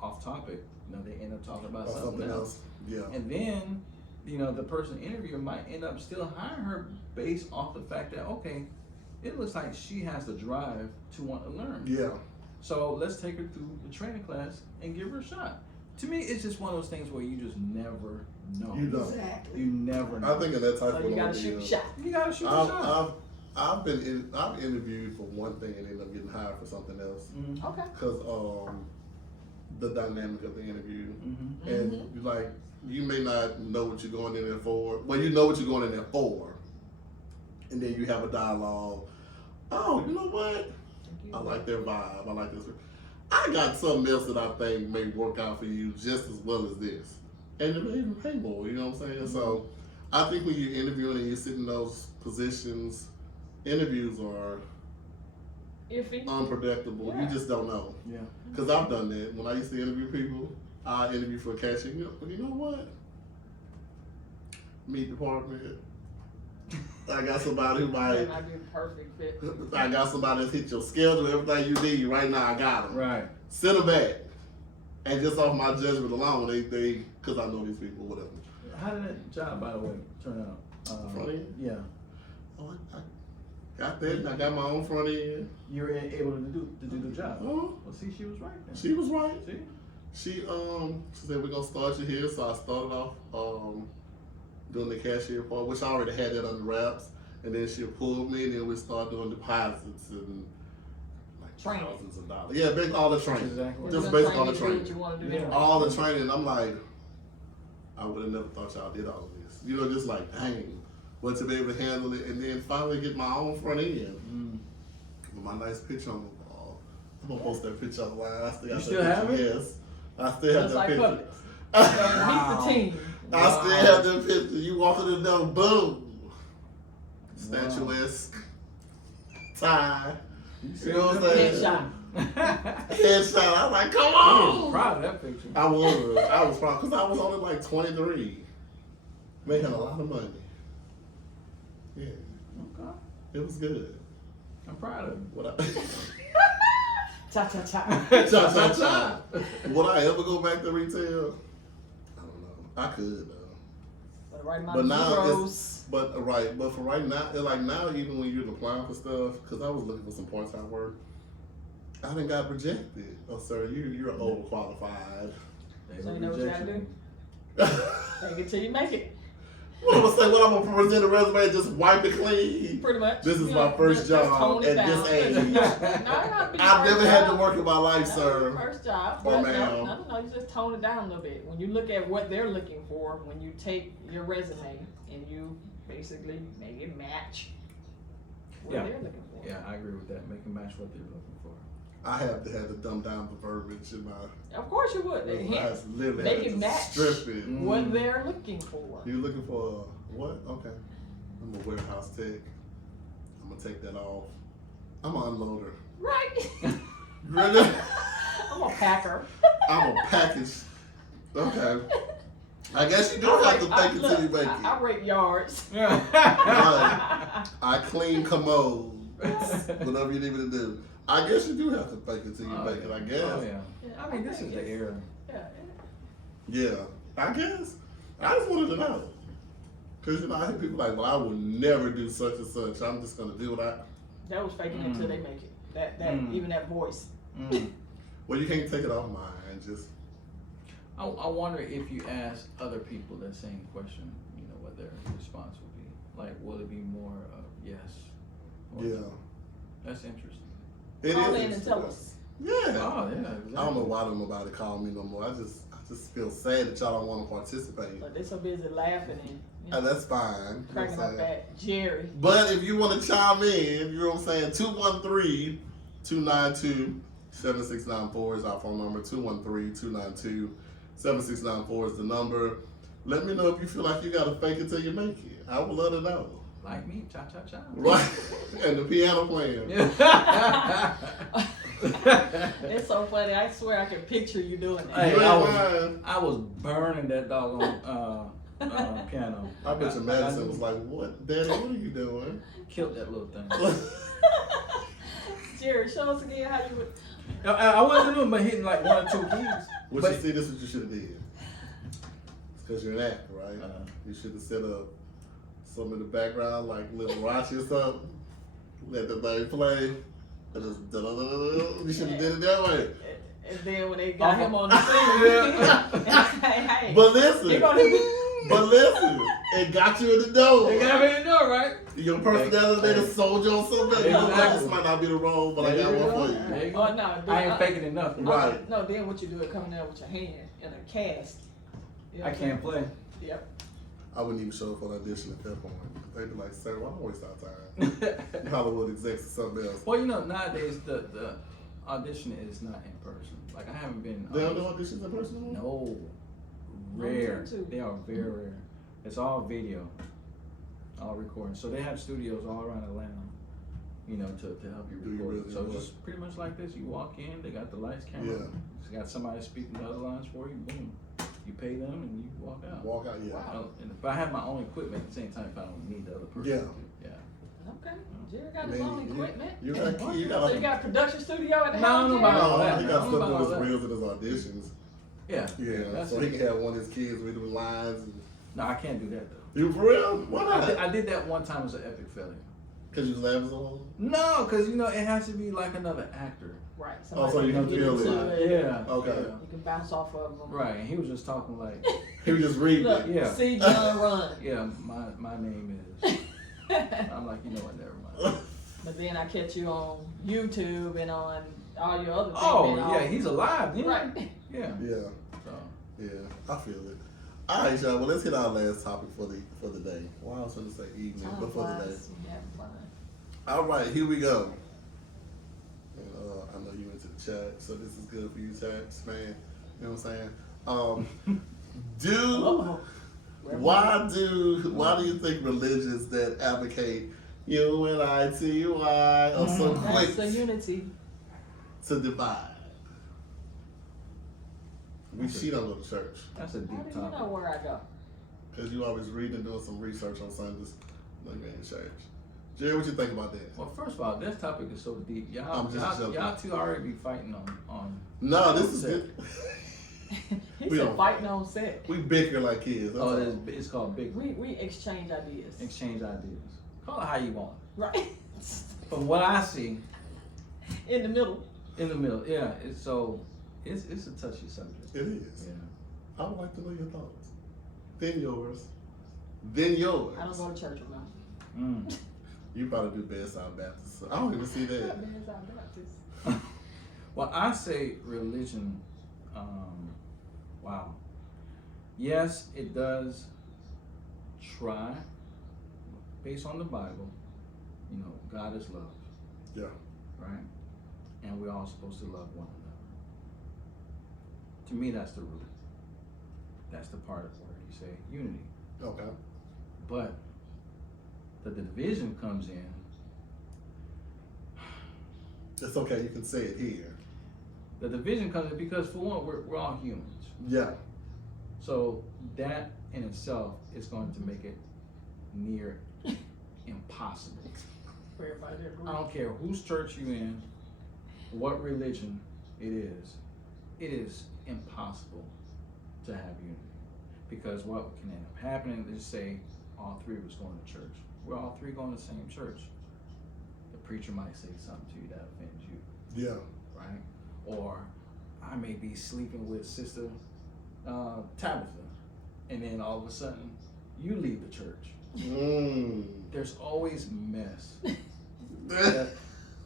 off topic, they end up talking about something else. Yeah. And then, the person interviewing might end up still hiring her based off the fact that, okay, it looks like she has the drive to want to learn. Yeah. So let's take her through the training class and give her a shot. To me, it's just one of those things where you just never know. You don't. Exactly. You never know. I think in that type So of you gotta shoot a shot. You gotta shoot a shot. I've interviewed for one thing and ended up getting hired for something else Mm-hmm. Okay. because the dynamic of the interview Mm-hmm. and like you may not know what you're going in there for. Well, you know what you're going in there for, and then you have a dialogue. Oh, you know what? I like their vibe. I like this. I got something else that I think may work out for you just as well as this. And it may even pay more, you know what I'm saying? Mm-hmm. So I think when you're interviewing and you sit in those positions, interviews are Iffy. unpredictable. Yeah. You just don't know. Yeah. Because I've done that. When I used to interview people, I interview for a cashier. You know what? Meat department. I got somebody who might. Might be a perfect fit. I got somebody that's hit your schedule, everything you need right now. I got them. Right. Send them back, and just off my judgment alone, they because I know these people, whatever. How did that job, by the way, turn out? Front end? Yeah. Oh, I got that. And I got my own front end. You were able to do the job. Oh, Well, see, she was right then. she was right. See? She said we're gonna start you here, so I started off doing the cashier part, which I already had that under wraps, and then she pulled me, and then we started doing deposits and like Training. thousands of dollars. Yeah, basically all the training. Exactly. Just We're basically gonna all the train you training. to do what you want to do Yeah. anyway. All the training. I'm like, I would have never thought y'all did all of this. Just like dang, but to be able to handle it, and then finally get my own front end Mm. with my nice picture on the wall. I'm gonna post that picture online. I still got You that still have picture. it? Yes. I still have Just that like picture. Publix. Wow. Meet the team. I still have that picture. You walking in there, boom. Statuesque. Tie. You know what I'm saying? Headshot. Headshot. I was like, come I was on. proud of that picture. I was proud because I was only like 23, making a lot of money. Yeah, Okay. it was good. I'm proud of you. Would I, Cha cha cha. cha, cha, cha. Would I ever go back to retail? I don't know. I could though. But right But now zeros. But for right now, like now, even when you're applying for stuff, because I was looking for some part-time work, I didn't got rejected. Oh, sir, you're overqualified. They So you know what you gotta rejected do? What Take it till you make it. I'm gonna say? What I'm gonna present a resume and just wipe it clean? Pretty much. This is You my know, first just job tone it at this down. age. No, it gotta be your I've first never had job. to work in my life, That's sir. your first job. Or But ma'am. no, you just tone it down a little bit. When you look at what they're looking for, when you take your resume and you basically make it match what Yeah. they're looking for. Yeah, I agree with that. Make it match what they're looking for. I have had to dumb down the verbiage in my. Of course you would. I Hence, literally make had it to match. strip it. what they're looking for. You looking for what? Okay. I'm a warehouse tech. I'm gonna take that off. I'm an unloader. Right. Really? I'm a packer. I'm a package. Okay. I guess you do have to fake it till you make it. I rake yards. I clean commodes. Whatever you need me to do. I guess you do have to fake it till you make it. I guess. Oh, yeah. I mean, this is the era. Yeah. I guess. I just wanted to know. Because, I hear people like, well, I would never do such and such. I'm just going to do what I... That was faking it till they make it. That even that voice. Well, you can't take it off mine. Just... I wonder if you ask other people that same question, what their response would be. Like, will it be more of yes? Or Yeah. no? That's interesting. It Call is in and interesting. tell us. Oh, Yeah. yeah, exactly. I don't know why nobody call me no more. I just feel sad that y'all don't want to participate. But they're so busy laughing and And that's fine. You know what cracking I'm up saying? at Jerry. But if you want to chime in, you know what I'm saying, 213-292-7694 is our phone number. 213-292-7694 is the number. Let me know if you feel like you got to fake it till you make it. I would love to know. Like me, cha cha cha. Right. And the piano playing. It's so funny. I swear I can picture you doing that. Hey, You ain't I lying. was burning that doggone piano. I bet your Madison was like, what, Daddy, what are you doing? Killed that little thing. Jerry, show us again how you would. I wasn't doing but hitting like one or two keys. What But- you see, this is what you should have did. It's because you're an actor, right? Uh-huh. You should have set up some in the background, like little Rachi or something. Let the thing play. And just da-da-da-da-da. You should have did it that way. And then when they got him on the scene, and say, hey, But you're listen, gonna it got you in the door. They got me in the door, right? Your personality, they done sold you on something. Exactly. This might not be the role, but I got one for you. There you Oh, go. no, I ain't faking enough. Right. No, then what you do is coming there with your hand in a cast. You know I what I'm can't saying? play. Yep. I wouldn't even show up for an audition at that point. They'd be like, sir, why don't waste our time? Hollywood execs or something else. Well, nowadays the audition is not in person. Like I haven't been. They don't do auditions in person anymore? No, rare. Too. They are very rare. It's all video, all recording. So they have studios all around Atlanta, to help you Do you record. really So know it's just pretty much like this. You walk in, they got the lights, camera. Yeah. It's got somebody speaking the other lines for you. Boom, you pay them and you walk out. Walk out, yeah. But I have my own equipment at the same time. If I don't need the other person. Yeah. Yeah. Okay. Jerry got his Man, own equipment. You got So you a got a production studio at the No, house? no, Jerry? no. no, that. he got I don't stuff know with about his that. reels and his auditions. Yeah. Yeah, That's so it. he can have one of his kids read him lines. And... No, I can't do that though. You for real? Why not? I did that one time. It was an epic failure. Because you was laughing so long? No, because it has to be like another actor. Right. Oh, so you can can get feel into it. Yeah. Okay. Yeah. You can bounce off of them. Right, and he was just talking like, He was just reading Look, it. Yeah. see John run. yeah, my name is. I'm like, never mind. But then I catch you on YouTube and on all your other things. Oh and all- yeah, he's alive. Yeah. Right. Yeah. Yeah, So, yeah, I feel it. All right, y'all. Well, let's hit our last topic for the day. Well, I was going to say evening, Time but for the day. flies when you're having fun. All right, here we go. I know you into the chat, so this is good for you, chats, man. You know what I'm saying? Why do you think religions that advocate unity are so quick That's the unity. to divide? She don't go to church. That's a How deep do you know topic. where I go? Because you always reading and doing some research on Sundays. No, you ain't church. Jerry, what you think about that? Well, first of all, this topic is so deep. I'm just joking. Y'all two already be fighting on. No, this is good. He We said don't- fighting on set. We bicker like kids. That's Oh, all. it's called big We exchange ideas. exchange ideas. Call it how you want. Right. From what I see, In the middle. in the middle, yeah. It's a touchy subject. It is. Yeah. I would like to know your thoughts. Then yours. Then yours. I don't go to church enough. Mm. You probably do bedside Baptist. I don't even see that. Well, I say religion. Wow. Yes, it does try, based on the Bible. You know, God is love. Yeah. Right? And we're all supposed to love one another. To me, that's the root. That's the part where you say unity. Okay. But the division comes in. It's okay. You can say it here. The division comes in because, for one, we're all humans. Yeah. So that in itself is going to make it near impossible. For everybody to agree. I don't care whose church you in, what religion it is impossible to have unity. Because what can end up happening is, say all three of us going to church. We're all three going to the same church. The preacher might say something to you that offends you, Yeah. right? Or I may be sleeping with Sister Tabitha, and then all of a sudden you leave the church. Mm. There's always mess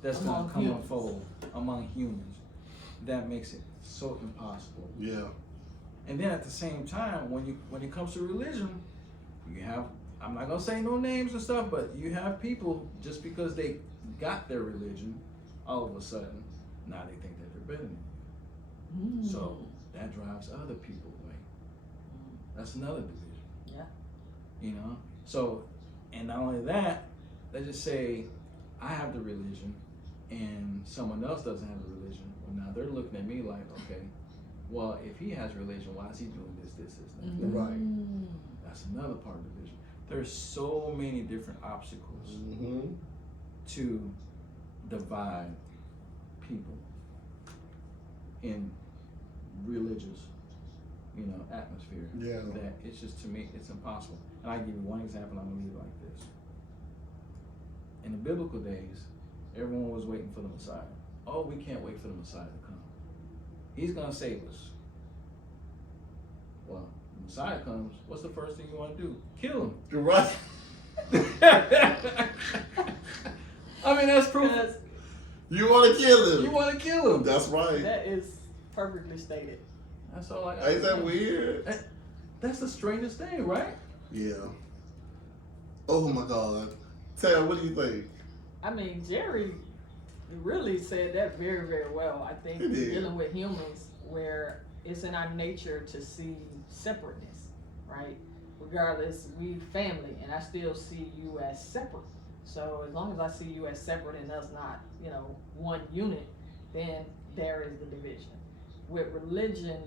that's Among gonna come humans. unfold among humans. That makes it so impossible. Yeah. And then at the same time, when it comes to religion, you have, I'm not gonna say no names and stuff, but you have people, just because they got their religion, all of a sudden now they think that they're better than you. Mm. So that drives other people away. That's another division. Yeah. You know? So, and not only that, let's just say I have the religion and someone else doesn't have the religion. Well, now they're looking at me like, okay, well, if he has religion, why is he doing this, and that? Right. Mm. That's another part of division. There's so many different obstacles Mm-hmm. to divide people in religious, atmosphere. Yeah. That it's just, to me, it's impossible. And I give you one example. I'm gonna leave it like this. In the biblical days, everyone was waiting for the Messiah. Oh, we can't wait for the Messiah to come. He's gonna save us. Well, the Messiah comes. What's the first thing you want to do? Kill him. You're right. I mean, that's proof. Because You want to kill him. You want to kill him. That's right. that is perfectly stated. That's all I got. Ain't that weird? That's the strangest thing, right? Yeah. Oh my God. Tara, what do you think? I mean, Jerry really said that very, very well. I think He did. dealing with humans, where it's in our nature to see separateness, right? Regardless, we family, and I still see you as separate. So as long as I see you as separate and us not, one unit, then there is the division. With religion,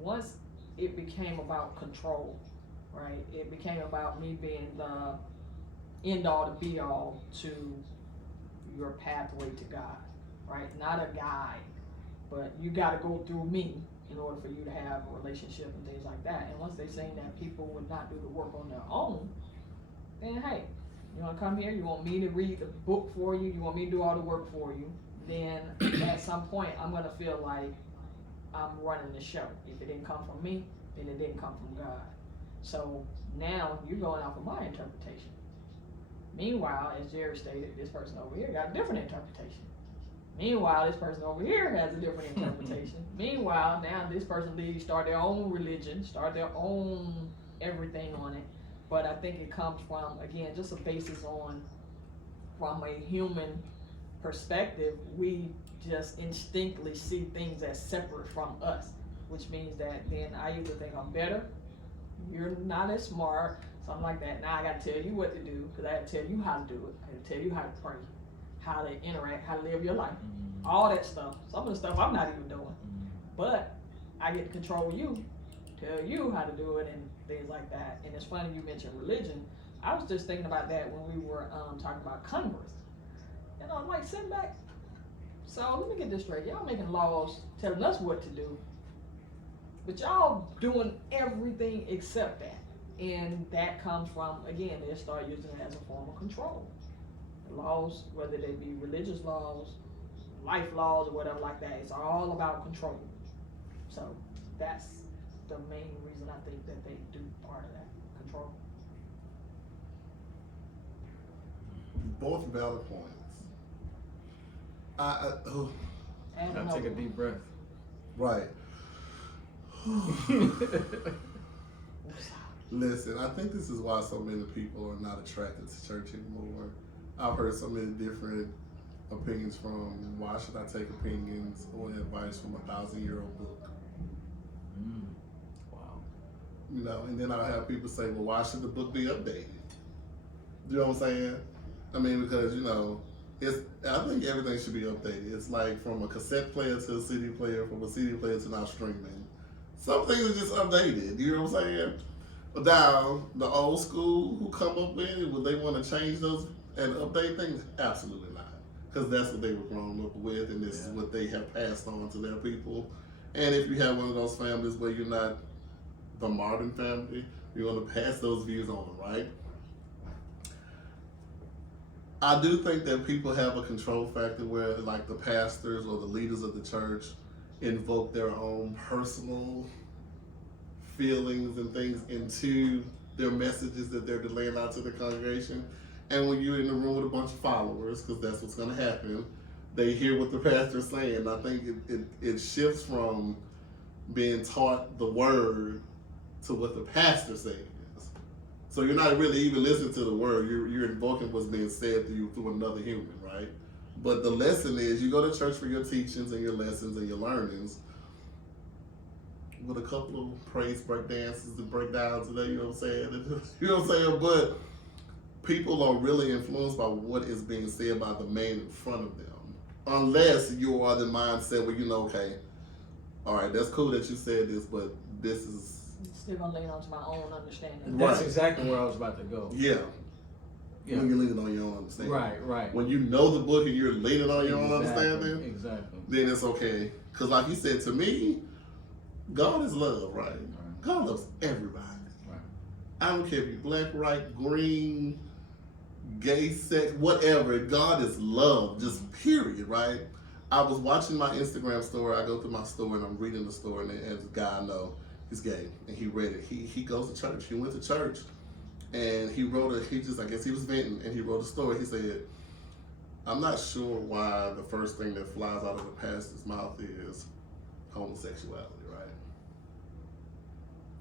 once it became about control, right? It became about me being the end all to be all to your pathway to God, right? Not a guide, but you got to go through me in order for you to have a relationship and things like that. And once they seen that people would not do the work on their own, then hey, you want to come here? You want me to read the book for you? You want me to do all the work for you? Then at some point, I'm going to feel like I'm running the show. If it didn't come from me, then it didn't come from God. So now you're going off of my interpretation. Meanwhile, as Jerry stated, this person over here got a different interpretation. Meanwhile, this person over here has a different interpretation. Meanwhile, now this person leaves, start their own religion, start their own everything on it. But I think it comes from, again, just a basis on, from a human perspective, we just instinctively see things as separate from us, which means that then I either think I'm better, you're not as smart, something like that. Now I got to tell you what to do, because I got to tell you how to do it. I got to tell you how to pray, how to interact, how to live your life, all that stuff. Some of the stuff I'm not even doing, but I get to control you, tell you how to do it, and things like that. And it's funny you mentioned religion. I was just thinking about that when we were talking about Congress. You know, I'm like, sitting back. So let me get this straight. Y'all making laws telling us what to do, but y'all doing everything except that. And that comes from, again, they start using it as a form of control. The laws, whether they be religious laws, life laws, or whatever like that, it's all about control. So that's the main reason I think that they do part of that, control. Both valid points. And I'll take a deep breath. Right. Listen, I think this is why so many people are not attracted to church anymore. I've heard so many different opinions from why should I take opinions or advice from a 1,000-year-old book? Wow. You know, and then I'll have people say, well, why should the book be updated? You know what I'm saying? I mean, because, you know, I think everything should be updated. It's like from a cassette player to a CD player, from a CD player to now streaming. Some things are just updated. You know what I'm saying? But now, the old school who come up with it, would they want to change those and update things? Absolutely not. Because that's what they were grown up with, and this is what they have passed on to their people. And if you have one of those families where you're not the modern family, you're going to pass those views on, right? I do think that people have a control factor where, like, the pastors or the leaders of the church invoke their own personal feelings and things into their messages that they're laying out to the congregation. And when you're in the room with a bunch of followers, because that's what's going to happen, they hear what the pastor's saying. I think it shifts from being taught the word to what the pastor says. So you're not really even listening to the word. You're invoking what's being said to you through another human, right? But the lesson is you go to church for your teachings and your lessons and your learnings with a couple of praise break dances and breakdowns today, you know what I'm saying? You know what I'm saying? But people are really influenced by what is being said by the man in front of them. Unless you are the mindset where you know, okay, all right, that's cool that you said this, but this is... Still gonna lean on to my own understanding. That's Right. exactly where I was about to go. Yeah. Yeah. When you're leaning on your own understanding. Right. When you know the book and you're leaning on your own understanding, Exactly. then it's okay. Because like you said, to me, God is love, right? God loves everybody. Right. I don't care if you're black, white, green, gay, sex, whatever. God is love, just period, right? I was watching my Instagram story. I go through my story and I'm reading the story, and as a guy I know, he's gay, and he read it. He goes to church. He went to church, and he wrote I guess he was venting, and he wrote a story. He said, I'm not sure why the first thing that flies out of the pastor's mouth is homosexuality, right?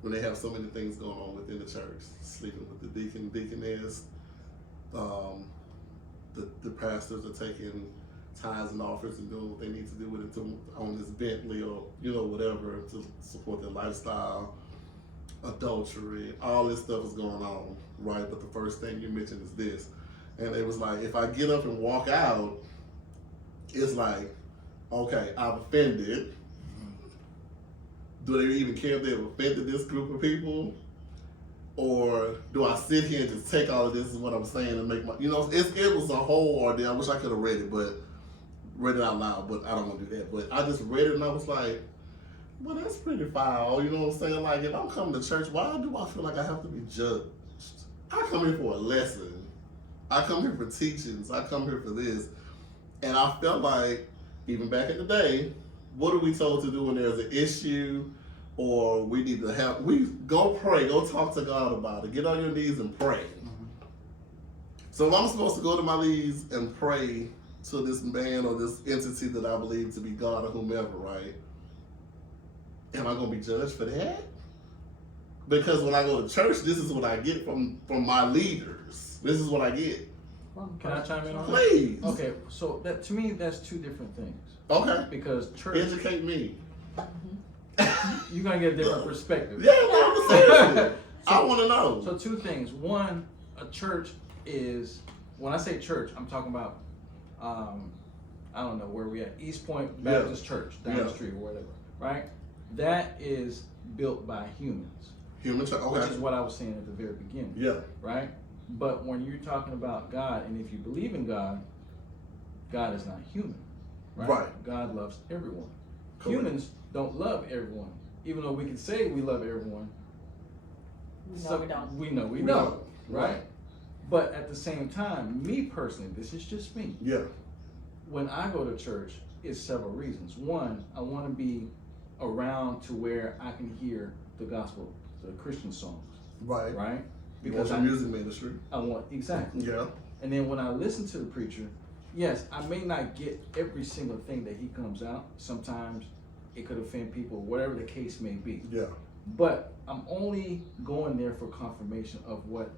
When they have so many things going on within the church, sleeping with the deacon, deaconess, the pastors are taking tithes and offers and doing what they need to do with it to own this Bentley or, you know, whatever, to support their lifestyle, adultery, all this stuff is going on, right? But the first thing you mentioned is this. And it was like, if I get up and walk out, it's like, okay, I've offended. Do they even care if they've offended this group of people? Or do I sit here and just take all of this is what I'm saying and make my, you know, it was a whole ordeal. I wish I could have read it out loud, but I don't want to do that. But I just read it and I was like, well, that's pretty foul. You know what I'm saying? Like, if I'm coming to church, why do I feel like I have to be judged? I come here for a lesson. I come here for teachings. I come here for this. And I felt like, even back in the day, what are we told to do when there's an issue or we need to help? We go pray, go talk to God about it. Get on your knees and pray. So if I'm supposed to go to my knees and pray to this man or this entity that I believe to be God or whomever, right? Am I going to be judged for that? Because when I go to church, this is what I get from my leaders. This is what I get. from Can I chime in on that? Please. Okay, so that to me that's two different things. Okay. Because church, Educate me. you're gonna get a different perspective. Yeah, well, seriously. I want to know. So two things. One, a church is, when I say church, I'm talking about, I don't know where we at, East Point Baptist Church down the street or whatever, right? That is built by humans. Human church. Okay. Which is what I was saying at the very beginning. Yeah. Right? But when you're talking about God, and if you believe in God, God is not human. Right? God loves everyone. Correct. Humans don't love everyone. Even though we can say we love everyone, We know we don't. we don't. Right? But at the same time, me personally, this is just me. Yeah. When I go to church, it's several reasons. One, I want to be around to where I can hear the gospel, the Christian songs. Right. Right? Because the music ministry. I want, exactly. Yeah. And then when I listen to the preacher, yes, I may not get every single thing that he comes out. Sometimes it could offend people, whatever the case may be. Yeah. But I'm only going there for confirmation of what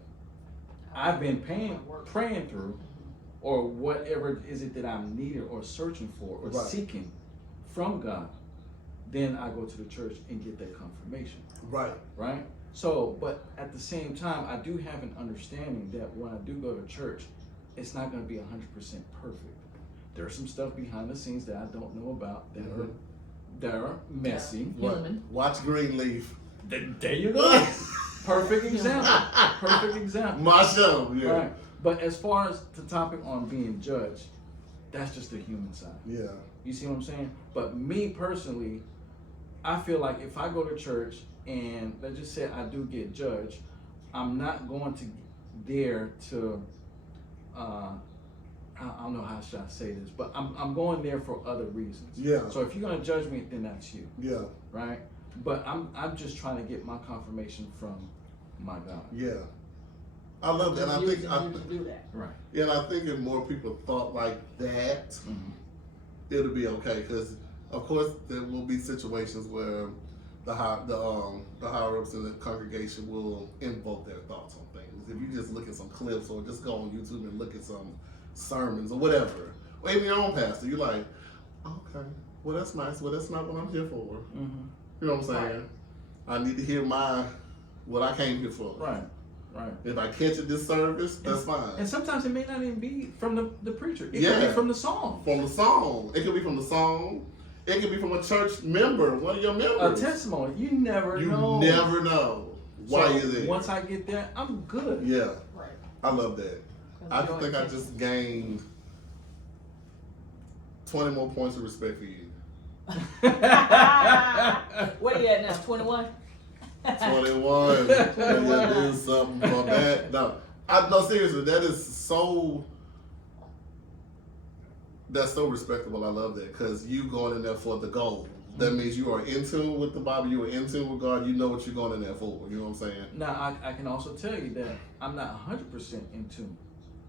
I've been praying through, or whatever is it that I'm needing or searching for or seeking from God. Then I go to the church and get that confirmation. Right. Right? So, but at the same time, I do have an understanding that when I do go to church, it's not going to be 100% perfect. There's some stuff behind the scenes that I don't know about that are messy. Human. Watch Greenleaf. There you go. Perfect example. Perfect example. My show. Yeah. Right. But as far as the topic on being judged, that's just the human side. Yeah. You see what I'm saying? But me personally, I feel like if I go to church and let's just say I do get judged, I'm not going to there to I don't know how should I say this, but I'm going there for other reasons. Yeah. So if you're gonna judge me, then that's you. Yeah. Right? But I'm just trying to get my confirmation from my God. Yeah. I love that. I think do that. Right. Yeah, and I think if more people thought like that, it'll be okay. Because of course there will be situations where the higher ups in the congregation will invoke their thoughts on things. If you just look at some clips or just go on YouTube and look at some sermons or whatever, or even your own pastor, you're like, okay, well that's nice. Well, that's not what I'm here for. You know what I'm saying? I need to hear what I came here for. Right. Right. If I catch it this service, that's fine. And sometimes it may not even be from the preacher. It could be from the song. From the song. It could be from the song. It could be from a church member, one of your members. A testimony. You never know. You never know why you're there. Once I get there, I'm good. Yeah. Right. I love that. I think I just gained 20 more points of respect for you. What are you at now? 21? 21. Can you do something for that? No, seriously, that's so respectable. I love that because you going in there for the goal. That means you are in tune with the Bible. You are in tune with God. You know what you're going in there for. You know what I'm saying? Now, I can also tell you that I'm not 100% in tune.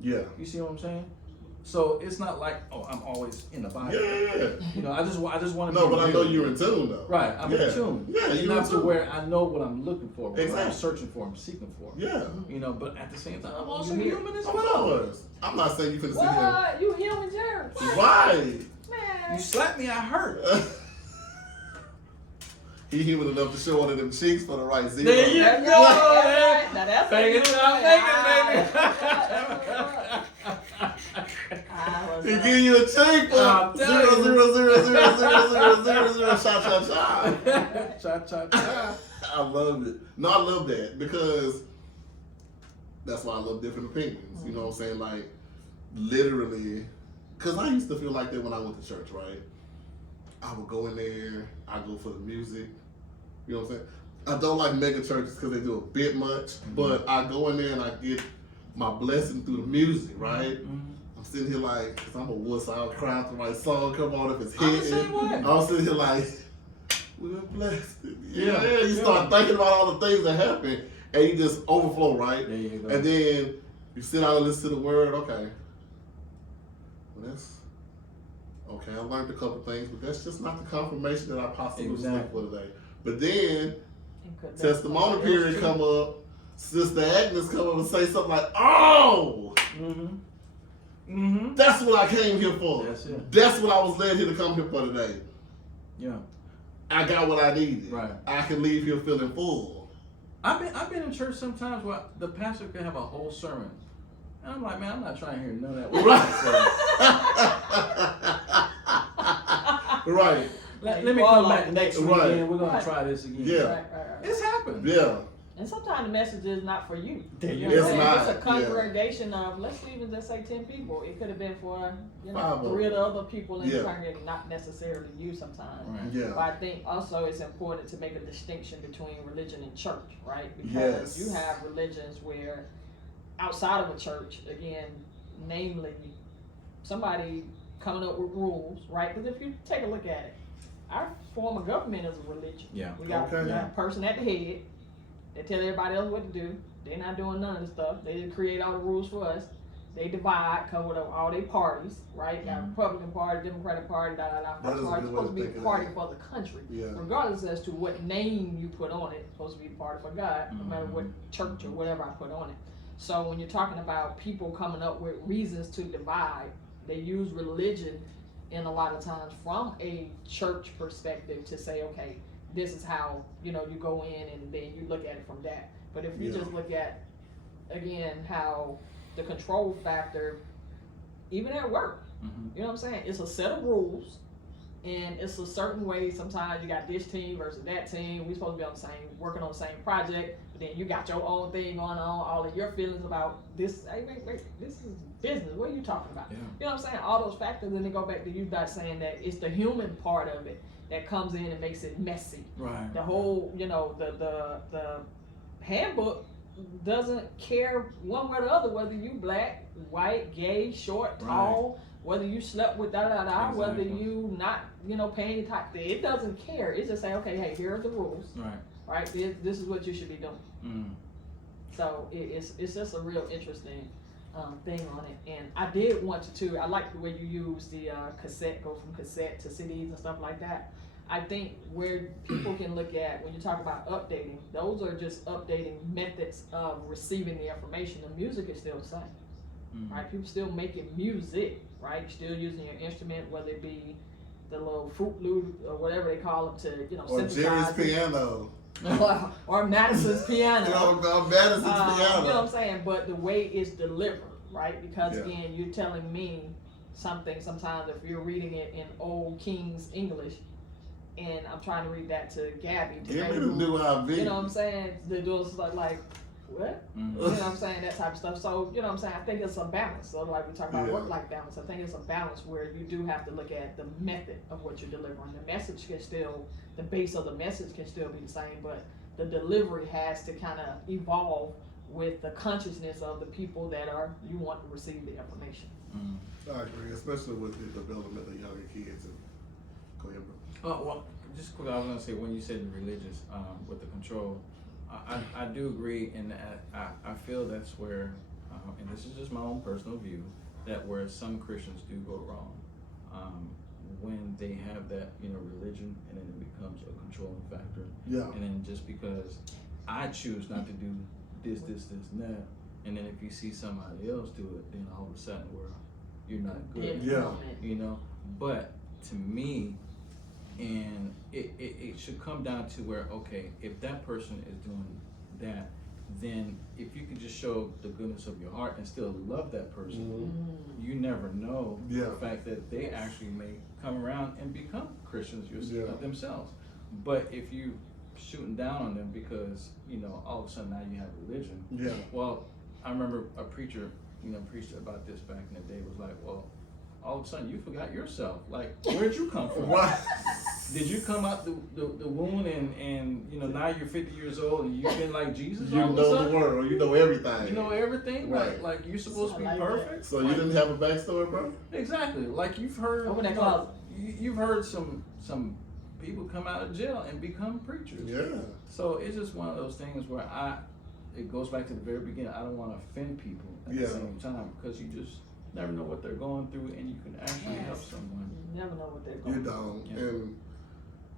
Yeah. You see what I'm saying? So it's not like, oh, I'm always in the Bible. Yeah. You know, I just want to. No, be but I real. know you're in tune though. Right, I'm in tune. Yeah, you're enough in to tune. where I know what I'm looking for, what Exactly. I'm searching for, I'm seeking for. Yeah. You know, but at the same time, I'm also You hear- human as Of well. course. I'm not saying you couldn't sit here. What? You human, Jerry? Right. Man. You slapped me, I hurt. He human enough to show one of them cheeks for the right zero. There you That's go. right. Now that's Fake it what out, you He give you a check for I'm telling you. 0.000000000 shot. Cha cha cha. I love it. No, I love that because that's why I love different opinions. You know what I'm saying? Like literally, because I used to feel like that when I went to church, right? I would go in there, I go for the music. You know what I'm saying? I don't like mega churches because they do a bit much, but I go in there and I get my blessing through the music, right? I'm sitting here like, cause I'm a wuss, I'll cry after my song come on if it's I'm the hitting. same way. I'm sitting here like, we're blessed. Yeah. You start thinking about all the things that happen and you just overflow, right? There you go. And then you sit down and listen to the word, okay. Well, okay, I learned a couple things, but that's just not the confirmation that I possibly was looking for today. But then, testimony period come up, Sister Agnes come up and say something like, oh! Mm-hmm. That's what I came here for. That's it. That's what I was led here to come here for today. Yeah. I got what I needed. Right. I can leave here feeling full. I've been in church sometimes where the pastor could have a whole sermon. And I'm like, man, I'm not trying to hear none of that. What Right. Let me come back next weekend. Right. We're going to try this again. Yeah. Right. It's happened. Yeah. And sometimes the message is not for you. It's You know what I'm saying? not, It's a congregation of, let's even just say 10 people. It could have been for, you know, 5 of 3 of them. the other people in Yeah. the congregation, not necessarily you sometimes. Right. Yeah. But I think also it's important to make a distinction between religion and church, right? Because Yes. you have religions where outside of a church, again, namely somebody coming up with rules, right? Because if you take a look at it, our form of government is a religion. Yeah. We got, Okay. we got a person at the head. They tell everybody else what to do. They're not doing none of the stuff. They didn't create all the rules for us. They divide, come with all their parties, right? Got Republican Party, Democratic Party, da da da. That is First a party good way supposed to to be think the of party that. for the country, Yeah. regardless as to what name you put on it. It's supposed to be the party for God, no matter what church or whatever I put on it. So when you're talking about people coming up with reasons to divide, they use religion in a lot of times from a church perspective to say, okay, this is how, you know, you go in and then you look at it from that. But if you Yeah. just look at, again, how the control factor, even at work, you know what I'm saying? It's a set of rules and it's a certain way. Sometimes you got this team versus that team. We're supposed to be on the same, working on the same project, but then you got your own thing going on, all of your feelings about this. Hey, wait, this is business. What are you talking about? Yeah. You know what I'm saying? All those factors, and then go back to you guys saying that it's the human part of it that comes in and makes it messy. Right. The whole, you know, the handbook doesn't care one way or the other whether you black, white, gay, short, tall, whether you slept with whether you not, you know, paying type. It doesn't care. It just say, okay, hey, here are the rules. Right. This is what you should be doing. So it's just a real interesting thing on it. And I did want to too. I like the way you use the cassette, go from cassette to CDs and stuff like that. I think where people can look at when you talk about updating, those are just updating methods of receiving the information. The music is still the same, right? People still making music, right? You're still using your instrument, whether it be the little Fruit Loop or whatever they call it to, you know, Or synthesize Jerry's it. piano. or Madison's piano. Madison's You piano. know what I'm saying? But the way it's delivered, right? Because Yeah. again, you're telling me something sometimes if you're reading it in old King's English, and I'm trying to read that to Gabby. To Give me maybe, the new IV. you know what I'm saying? The dudes like what? You know what I'm saying? That type of stuff. So, you know what I'm saying? I think it's a balance. So like we talk about work-life balance, I think it's a balance where you do have to look at the method of what you're delivering. The message can still, the base of the message can still be the same, but the delivery has to kind of evolve with the consciousness of the people that are, you want to receive the information. I agree, especially with the development of younger kids. Go ahead, bro. Well, just quick, I was gonna say when you said religious, with the control, I do agree in that. I feel that's where, and this is just my own personal view, that where some Christians do go wrong, when they have that, you know, religion, and then it becomes a controlling factor. Yeah. And then just because I choose not to do this, and that, and then if you see somebody else do it, then all of a sudden you're not good. Yeah. You know, but to me, and it should come down to where, okay, if that person is doing that, then if you can just show the goodness of your heart and still love that person, you never know the fact that they actually may come around and become Christians themselves. But if you shooting down on them because, you know, all of a sudden now you have religion. Well, I remember a preacher, you know, preached about this back in the day, was like, well, all of a sudden you forgot yourself. Like, where'd you come from? Did you come out the womb and you know, now you're 50 years old and you've been like Jesus? You know the world, you know everything. You know everything? Right. Like you're supposed to be perfect? So you didn't have a backstory, bro? Exactly. Like you've heard, Open that closet. You've heard some people come out of jail and become preachers. Yeah. So it's just one of those things where it goes back to the very beginning. I don't want to offend people at the same time, because you just never know what they're going through, and you can actually help someone. You never know what they're going through.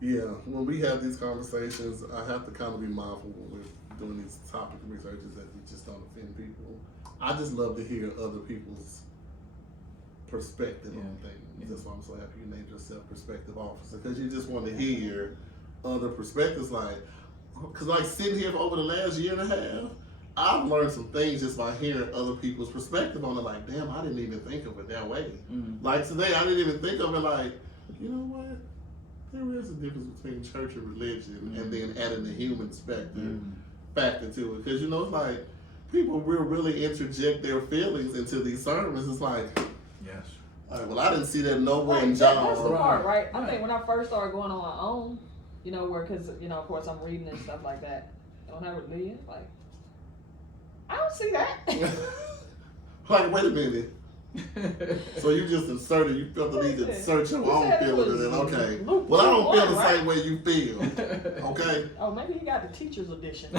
You don't. And when we have these conversations, I have to kind of be mindful when we're doing these topic researches that we just don't offend people. I just love to hear other people's perspective on things. That's why I'm so happy you named yourself Perspective Officer, because you just want to hear other perspectives. Because like sitting here for over the last year and a half, I've learned some things just by hearing other people's perspective on it. Like, damn, I didn't even think of it that way. Like today, I didn't even think of it like, you know what? There is a difference between church and religion, and then adding the human factor to it. Because, you know, it's like people will really interject their feelings into these sermons. It's like, yes. Well, I didn't see that nowhere in That's John. the part, right? I think when I first started going on my own, you know, because, you know, of course I'm reading and stuff like that. And when I would read, like, I don't see that. Like, wait a minute. So you just inserted, you felt the need to insert your own feeling, and then, okay. Well, I don't feel the same way you feel. Okay? Oh, maybe he got the teacher's edition.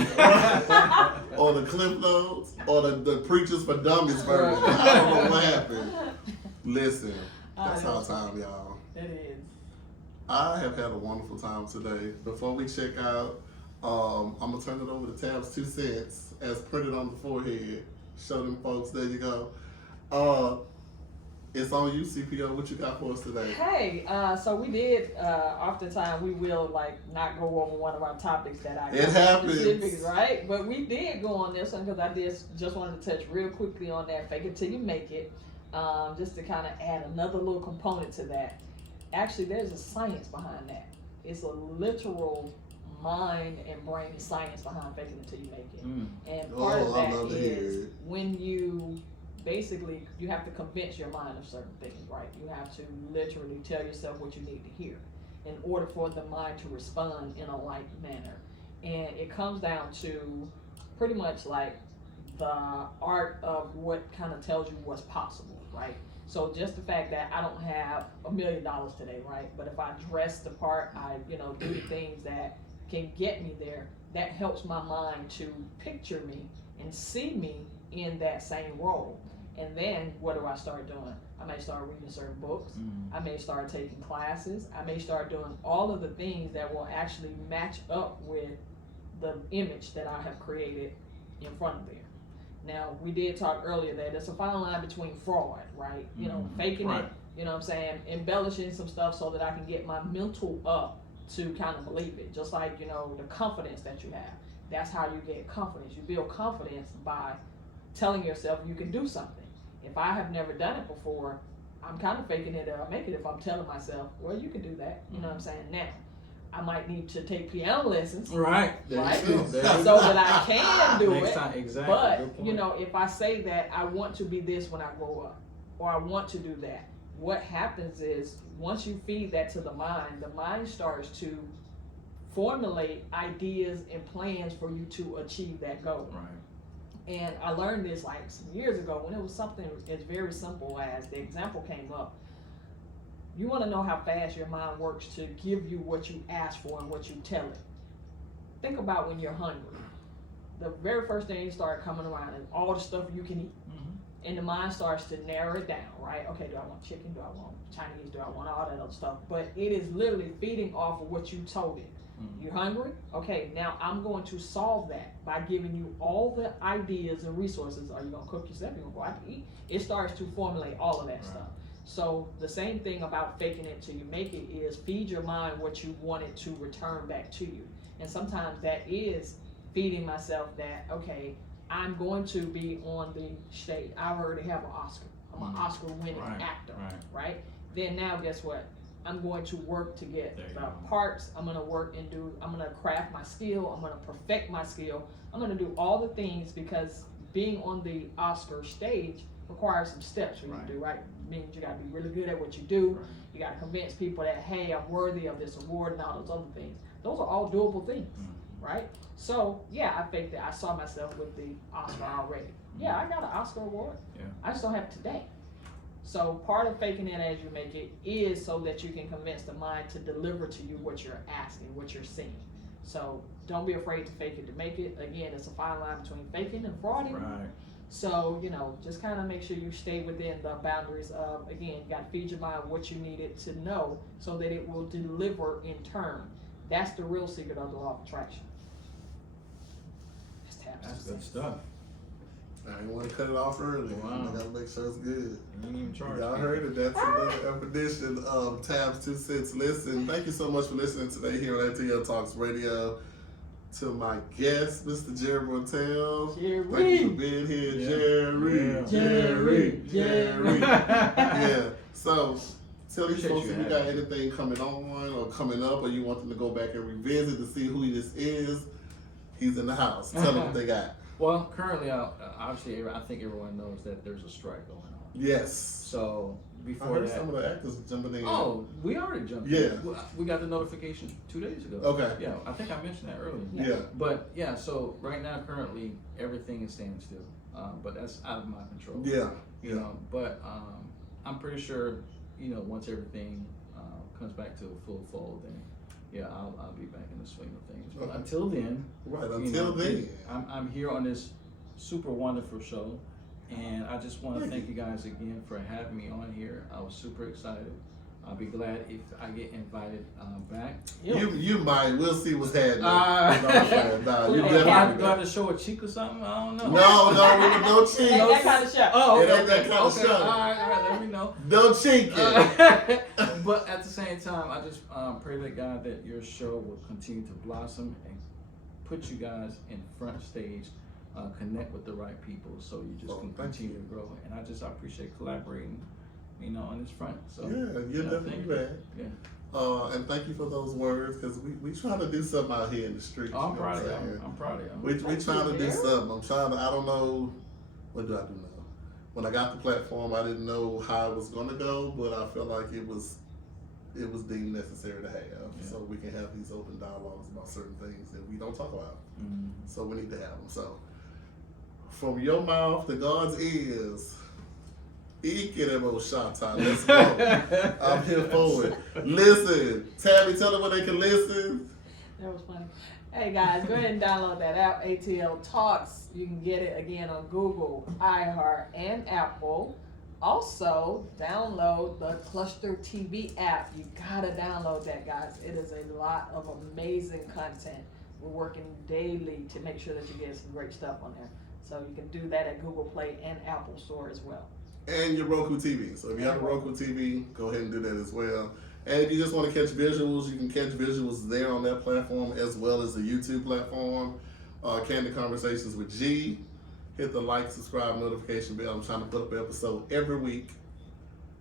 Or the Cliff Notes, or the Preachers for Dummies version. I don't know what happened. Listen, that's our time, y'all. It is. I have had a wonderful time today. Before we check out, I'm gonna turn it over to Tab's 2 cents as printed on the forehead. Show them folks. There you go. It's on you, CPO. What you got for us today? Hey, so we did. Oftentimes we will like not go over one of our topics that I It happens, specifics, right? But we did go on this one because I just wanted to touch real quickly on that. Fake it till you make it. Just to kind of add another little component to that. Actually, there's a science behind that. It's a literal mind and brain science behind faking it till you make it. And part of that is when you basically, you have to convince your mind of certain things, right? You have to literally tell yourself what you need to hear in order for the mind to respond in a like manner. And it comes down to pretty much like the art of what kind of tells you what's possible, right? So just the fact that I don't have $1 million today, right? But if I dress the part, I, you know, do the things that can get me there, that helps my mind to picture me and see me in that same role. And then what do I start doing? I may start reading certain books. I may start taking classes. I may start doing all of the things that will actually match up with the image that I have created in front of there. Now, we did talk earlier that there's a fine line between fraud, right? You know, faking it, you know what I'm saying? Embellishing some stuff so that I can get my mental up to kind of believe it. Just like, you know, the confidence that you have. That's how you get confidence. You build confidence by telling yourself you can do something. If I have never done it before, I'm kind of faking it or make it if I'm telling myself, well, you can do that. You know what I'm saying? Now, I might need to take piano lessons. Right. So that I can do Next it. time, exactly. But, you know, if I say that I want to be this when I grow up, or I want to do that, what happens is once you feed that to the mind starts to formulate ideas and plans for you to achieve that goal. Right. And I learned this like some years ago when it was something as very simple as the example came up. You want to know how fast your mind works to give you what you ask for and what you tell it. Think about when you're hungry. The very first thing you start coming around is all the stuff you can eat. And the mind starts to narrow it down, right? Okay, do I want chicken? Do I want Chinese? Do I want all that other stuff? But it is literally feeding off of what you told it. You're hungry? Okay, now I'm going to solve that by giving you all the ideas and resources. Are you going to cook yourself? You're going to go out to eat? It starts to formulate all of that stuff. So the same thing about faking it till you make it is feed your mind what you want it to return back to you. And sometimes that is feeding myself that, okay, I'm going to be on the stage. I already have an Oscar. I'm an Oscar-winning actor, right? Then now guess what? I'm going to work to get the parts. I'm going to work and I'm going to craft my skill. I'm going to perfect my skill. I'm going to do all the things because being on the Oscar stage requires some steps for you to do, right? Means you got to be really good at what you do. You got to convince people that, hey, I'm worthy of this award and all those other things. Those are all doable things, right? So, yeah, I faked that. I saw myself with the Oscar already. Yeah, I got an Oscar award. I just don't have it today. So part of faking it as you make it is so that you can convince the mind to deliver to you what you're asking, what you're seeing. So don't be afraid to fake it to make it. Again, it's a fine line between faking and frauding. So, you know, just kind of make sure you stay within the boundaries of, again, you got to feed your mind what you need it to know so that it will deliver in turn. That's the real secret of the law of attraction. That's good stuff. I ain't want to cut it off early. Wow. I gotta make sure it's good. You didn't even charge Y'all me. heard it. That's another edition of Tabs 2 Cents Listen. Thank you so much for listening today here on ATL Talks Radio. To my guest, Mr. Jerry Mortel. Jerry. Thank you for being here, Yeah. Jerry. Yeah. Jerry. Yeah. So, tell these Appreciate folks you if you having got me. anything coming on or coming up, or you want them to go back and revisit to see who this is. He's in the house. Tell them what they got. Well, currently, obviously, I think everyone knows that there's a strike going on. Yes. So I before heard that, some of the actors jumping in. oh, we already jumped. Yeah. in. We got the notification 2 days ago. Okay. Yeah, I think I mentioned that earlier. Yeah. But yeah, so right now, currently, everything is standing still. But that's out of my control. Yeah. You know, but I'm pretty sure, you know, once everything comes back to a full fold, then yeah, I'll be back in the swing of things. But Okay. until then, Right. you Until know, then. I'm here on this super wonderful show, and I just want to thank you guys again for having me on here. I was super excited. I'll be glad if I get invited back. You might. We'll see what's happening. Do You I Do I definitely. have to show a cheek or something? I don't know. No cheek. Ain't that kind of show. Oh, It okay, ain't that kind of okay. show. All right, let me know. No cheek. But at the same time, I just pray to God that your show will continue to blossom and put you guys in front stage, connect with the right people, so you just can thank continue you. to grow. And I appreciate collaborating, you know, on this front. So Yeah, you're you know, definitely thank you. back. Yeah. And thank you for those words, because we trying to do something out here in the streets. Oh, I'm you know proud what of I'm you. saying? I'm proud of you. We Thank trying you, to do Jerry. something. I'm trying to. I don't know. What do I do now? When I got the platform, I didn't know how it was going to go, but I felt like it was deemed necessary to have, Yeah. so we can have these open dialogues about certain things that we don't talk about. Mhm. So we need to have them. So from your mouth to God's ears, Shata, let's go. I'm here for it. Listen, Tabby, tell them where they can listen. That was funny. Hey guys, go ahead and download that app, ATL Talks. You can get it again on Google, iHeart, and Apple. Also, download the Cluster TV app. You gotta download that, guys. It is a lot of amazing content. We're working daily to make sure that you get some great stuff on there. So you can do that at Google Play and Apple Store as well. And your Roku TV. So if you have a Roku TV, go ahead and do that as well. And if you just want to catch visuals, you can catch visuals there on that platform as well as the YouTube platform. Candid Conversations with G. Hit the like, subscribe, notification bell. I'm trying to put up an episode every week.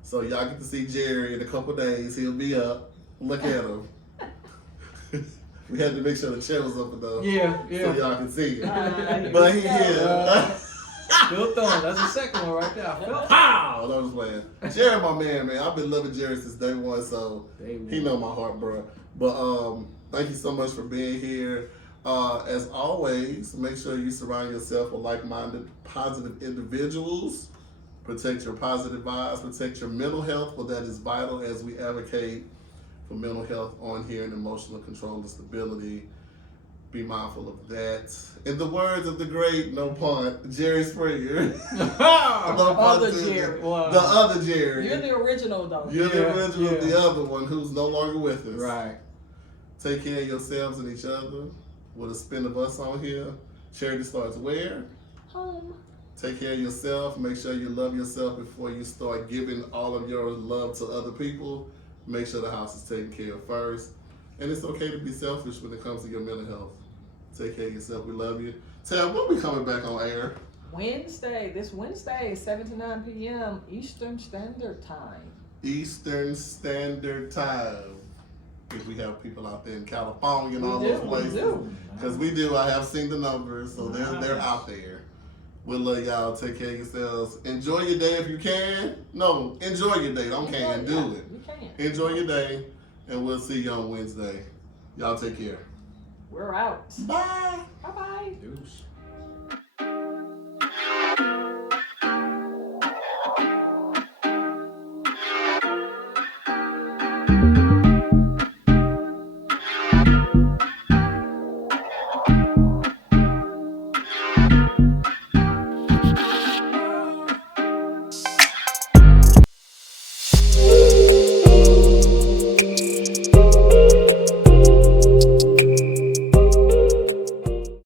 So y'all get to see Jerry in a couple days. He'll be up. Look at him. We had to make sure the chair was up enough Yeah, so yeah. y'all can see him. But But he here. Bill Thorne, that's the second one right there. I felt Pow! That was playing. Jerry, my man. I've been loving Jerry since day one, so Day one. he know my heart, bro. But thank you so much for being here. As always, make sure you surround yourself with like-minded, positive individuals. Protect your positive vibes. Protect your mental health, but that is vital as we advocate for mental health on here and emotional control and stability. Be mindful of that. In the words of the great, no pun, Jerry Springer. No pun Other intended. Jerry. Wow. The other Jerry. You're the original though. You're the Yeah, original, yeah. the other one who's no longer with us. Right. Take care of yourselves and each other. With a spin of us on here. Charity starts where? Home. Take care of yourself. Make sure you love yourself before you start giving all of your love to other people. Make sure the house is taken care of first. And it's okay to be selfish when it comes to your mental health. Take care of yourself. We love you. Tab, when we coming back on air? This Wednesday, 7 to 9 p.m. Eastern Standard Time. Eastern Standard Time. If we have people out there in California and We all do, those we places. do. Because we do. I have seen the numbers, so they're Nice. out there. We'll love y'all. Take care of yourselves. Enjoy your day if you can. No, enjoy your day. Don't can. Do it. You can. Enjoy your day, and we'll see you on Wednesday. Y'all take care. We're out. Bye. Bye-bye. Deuce.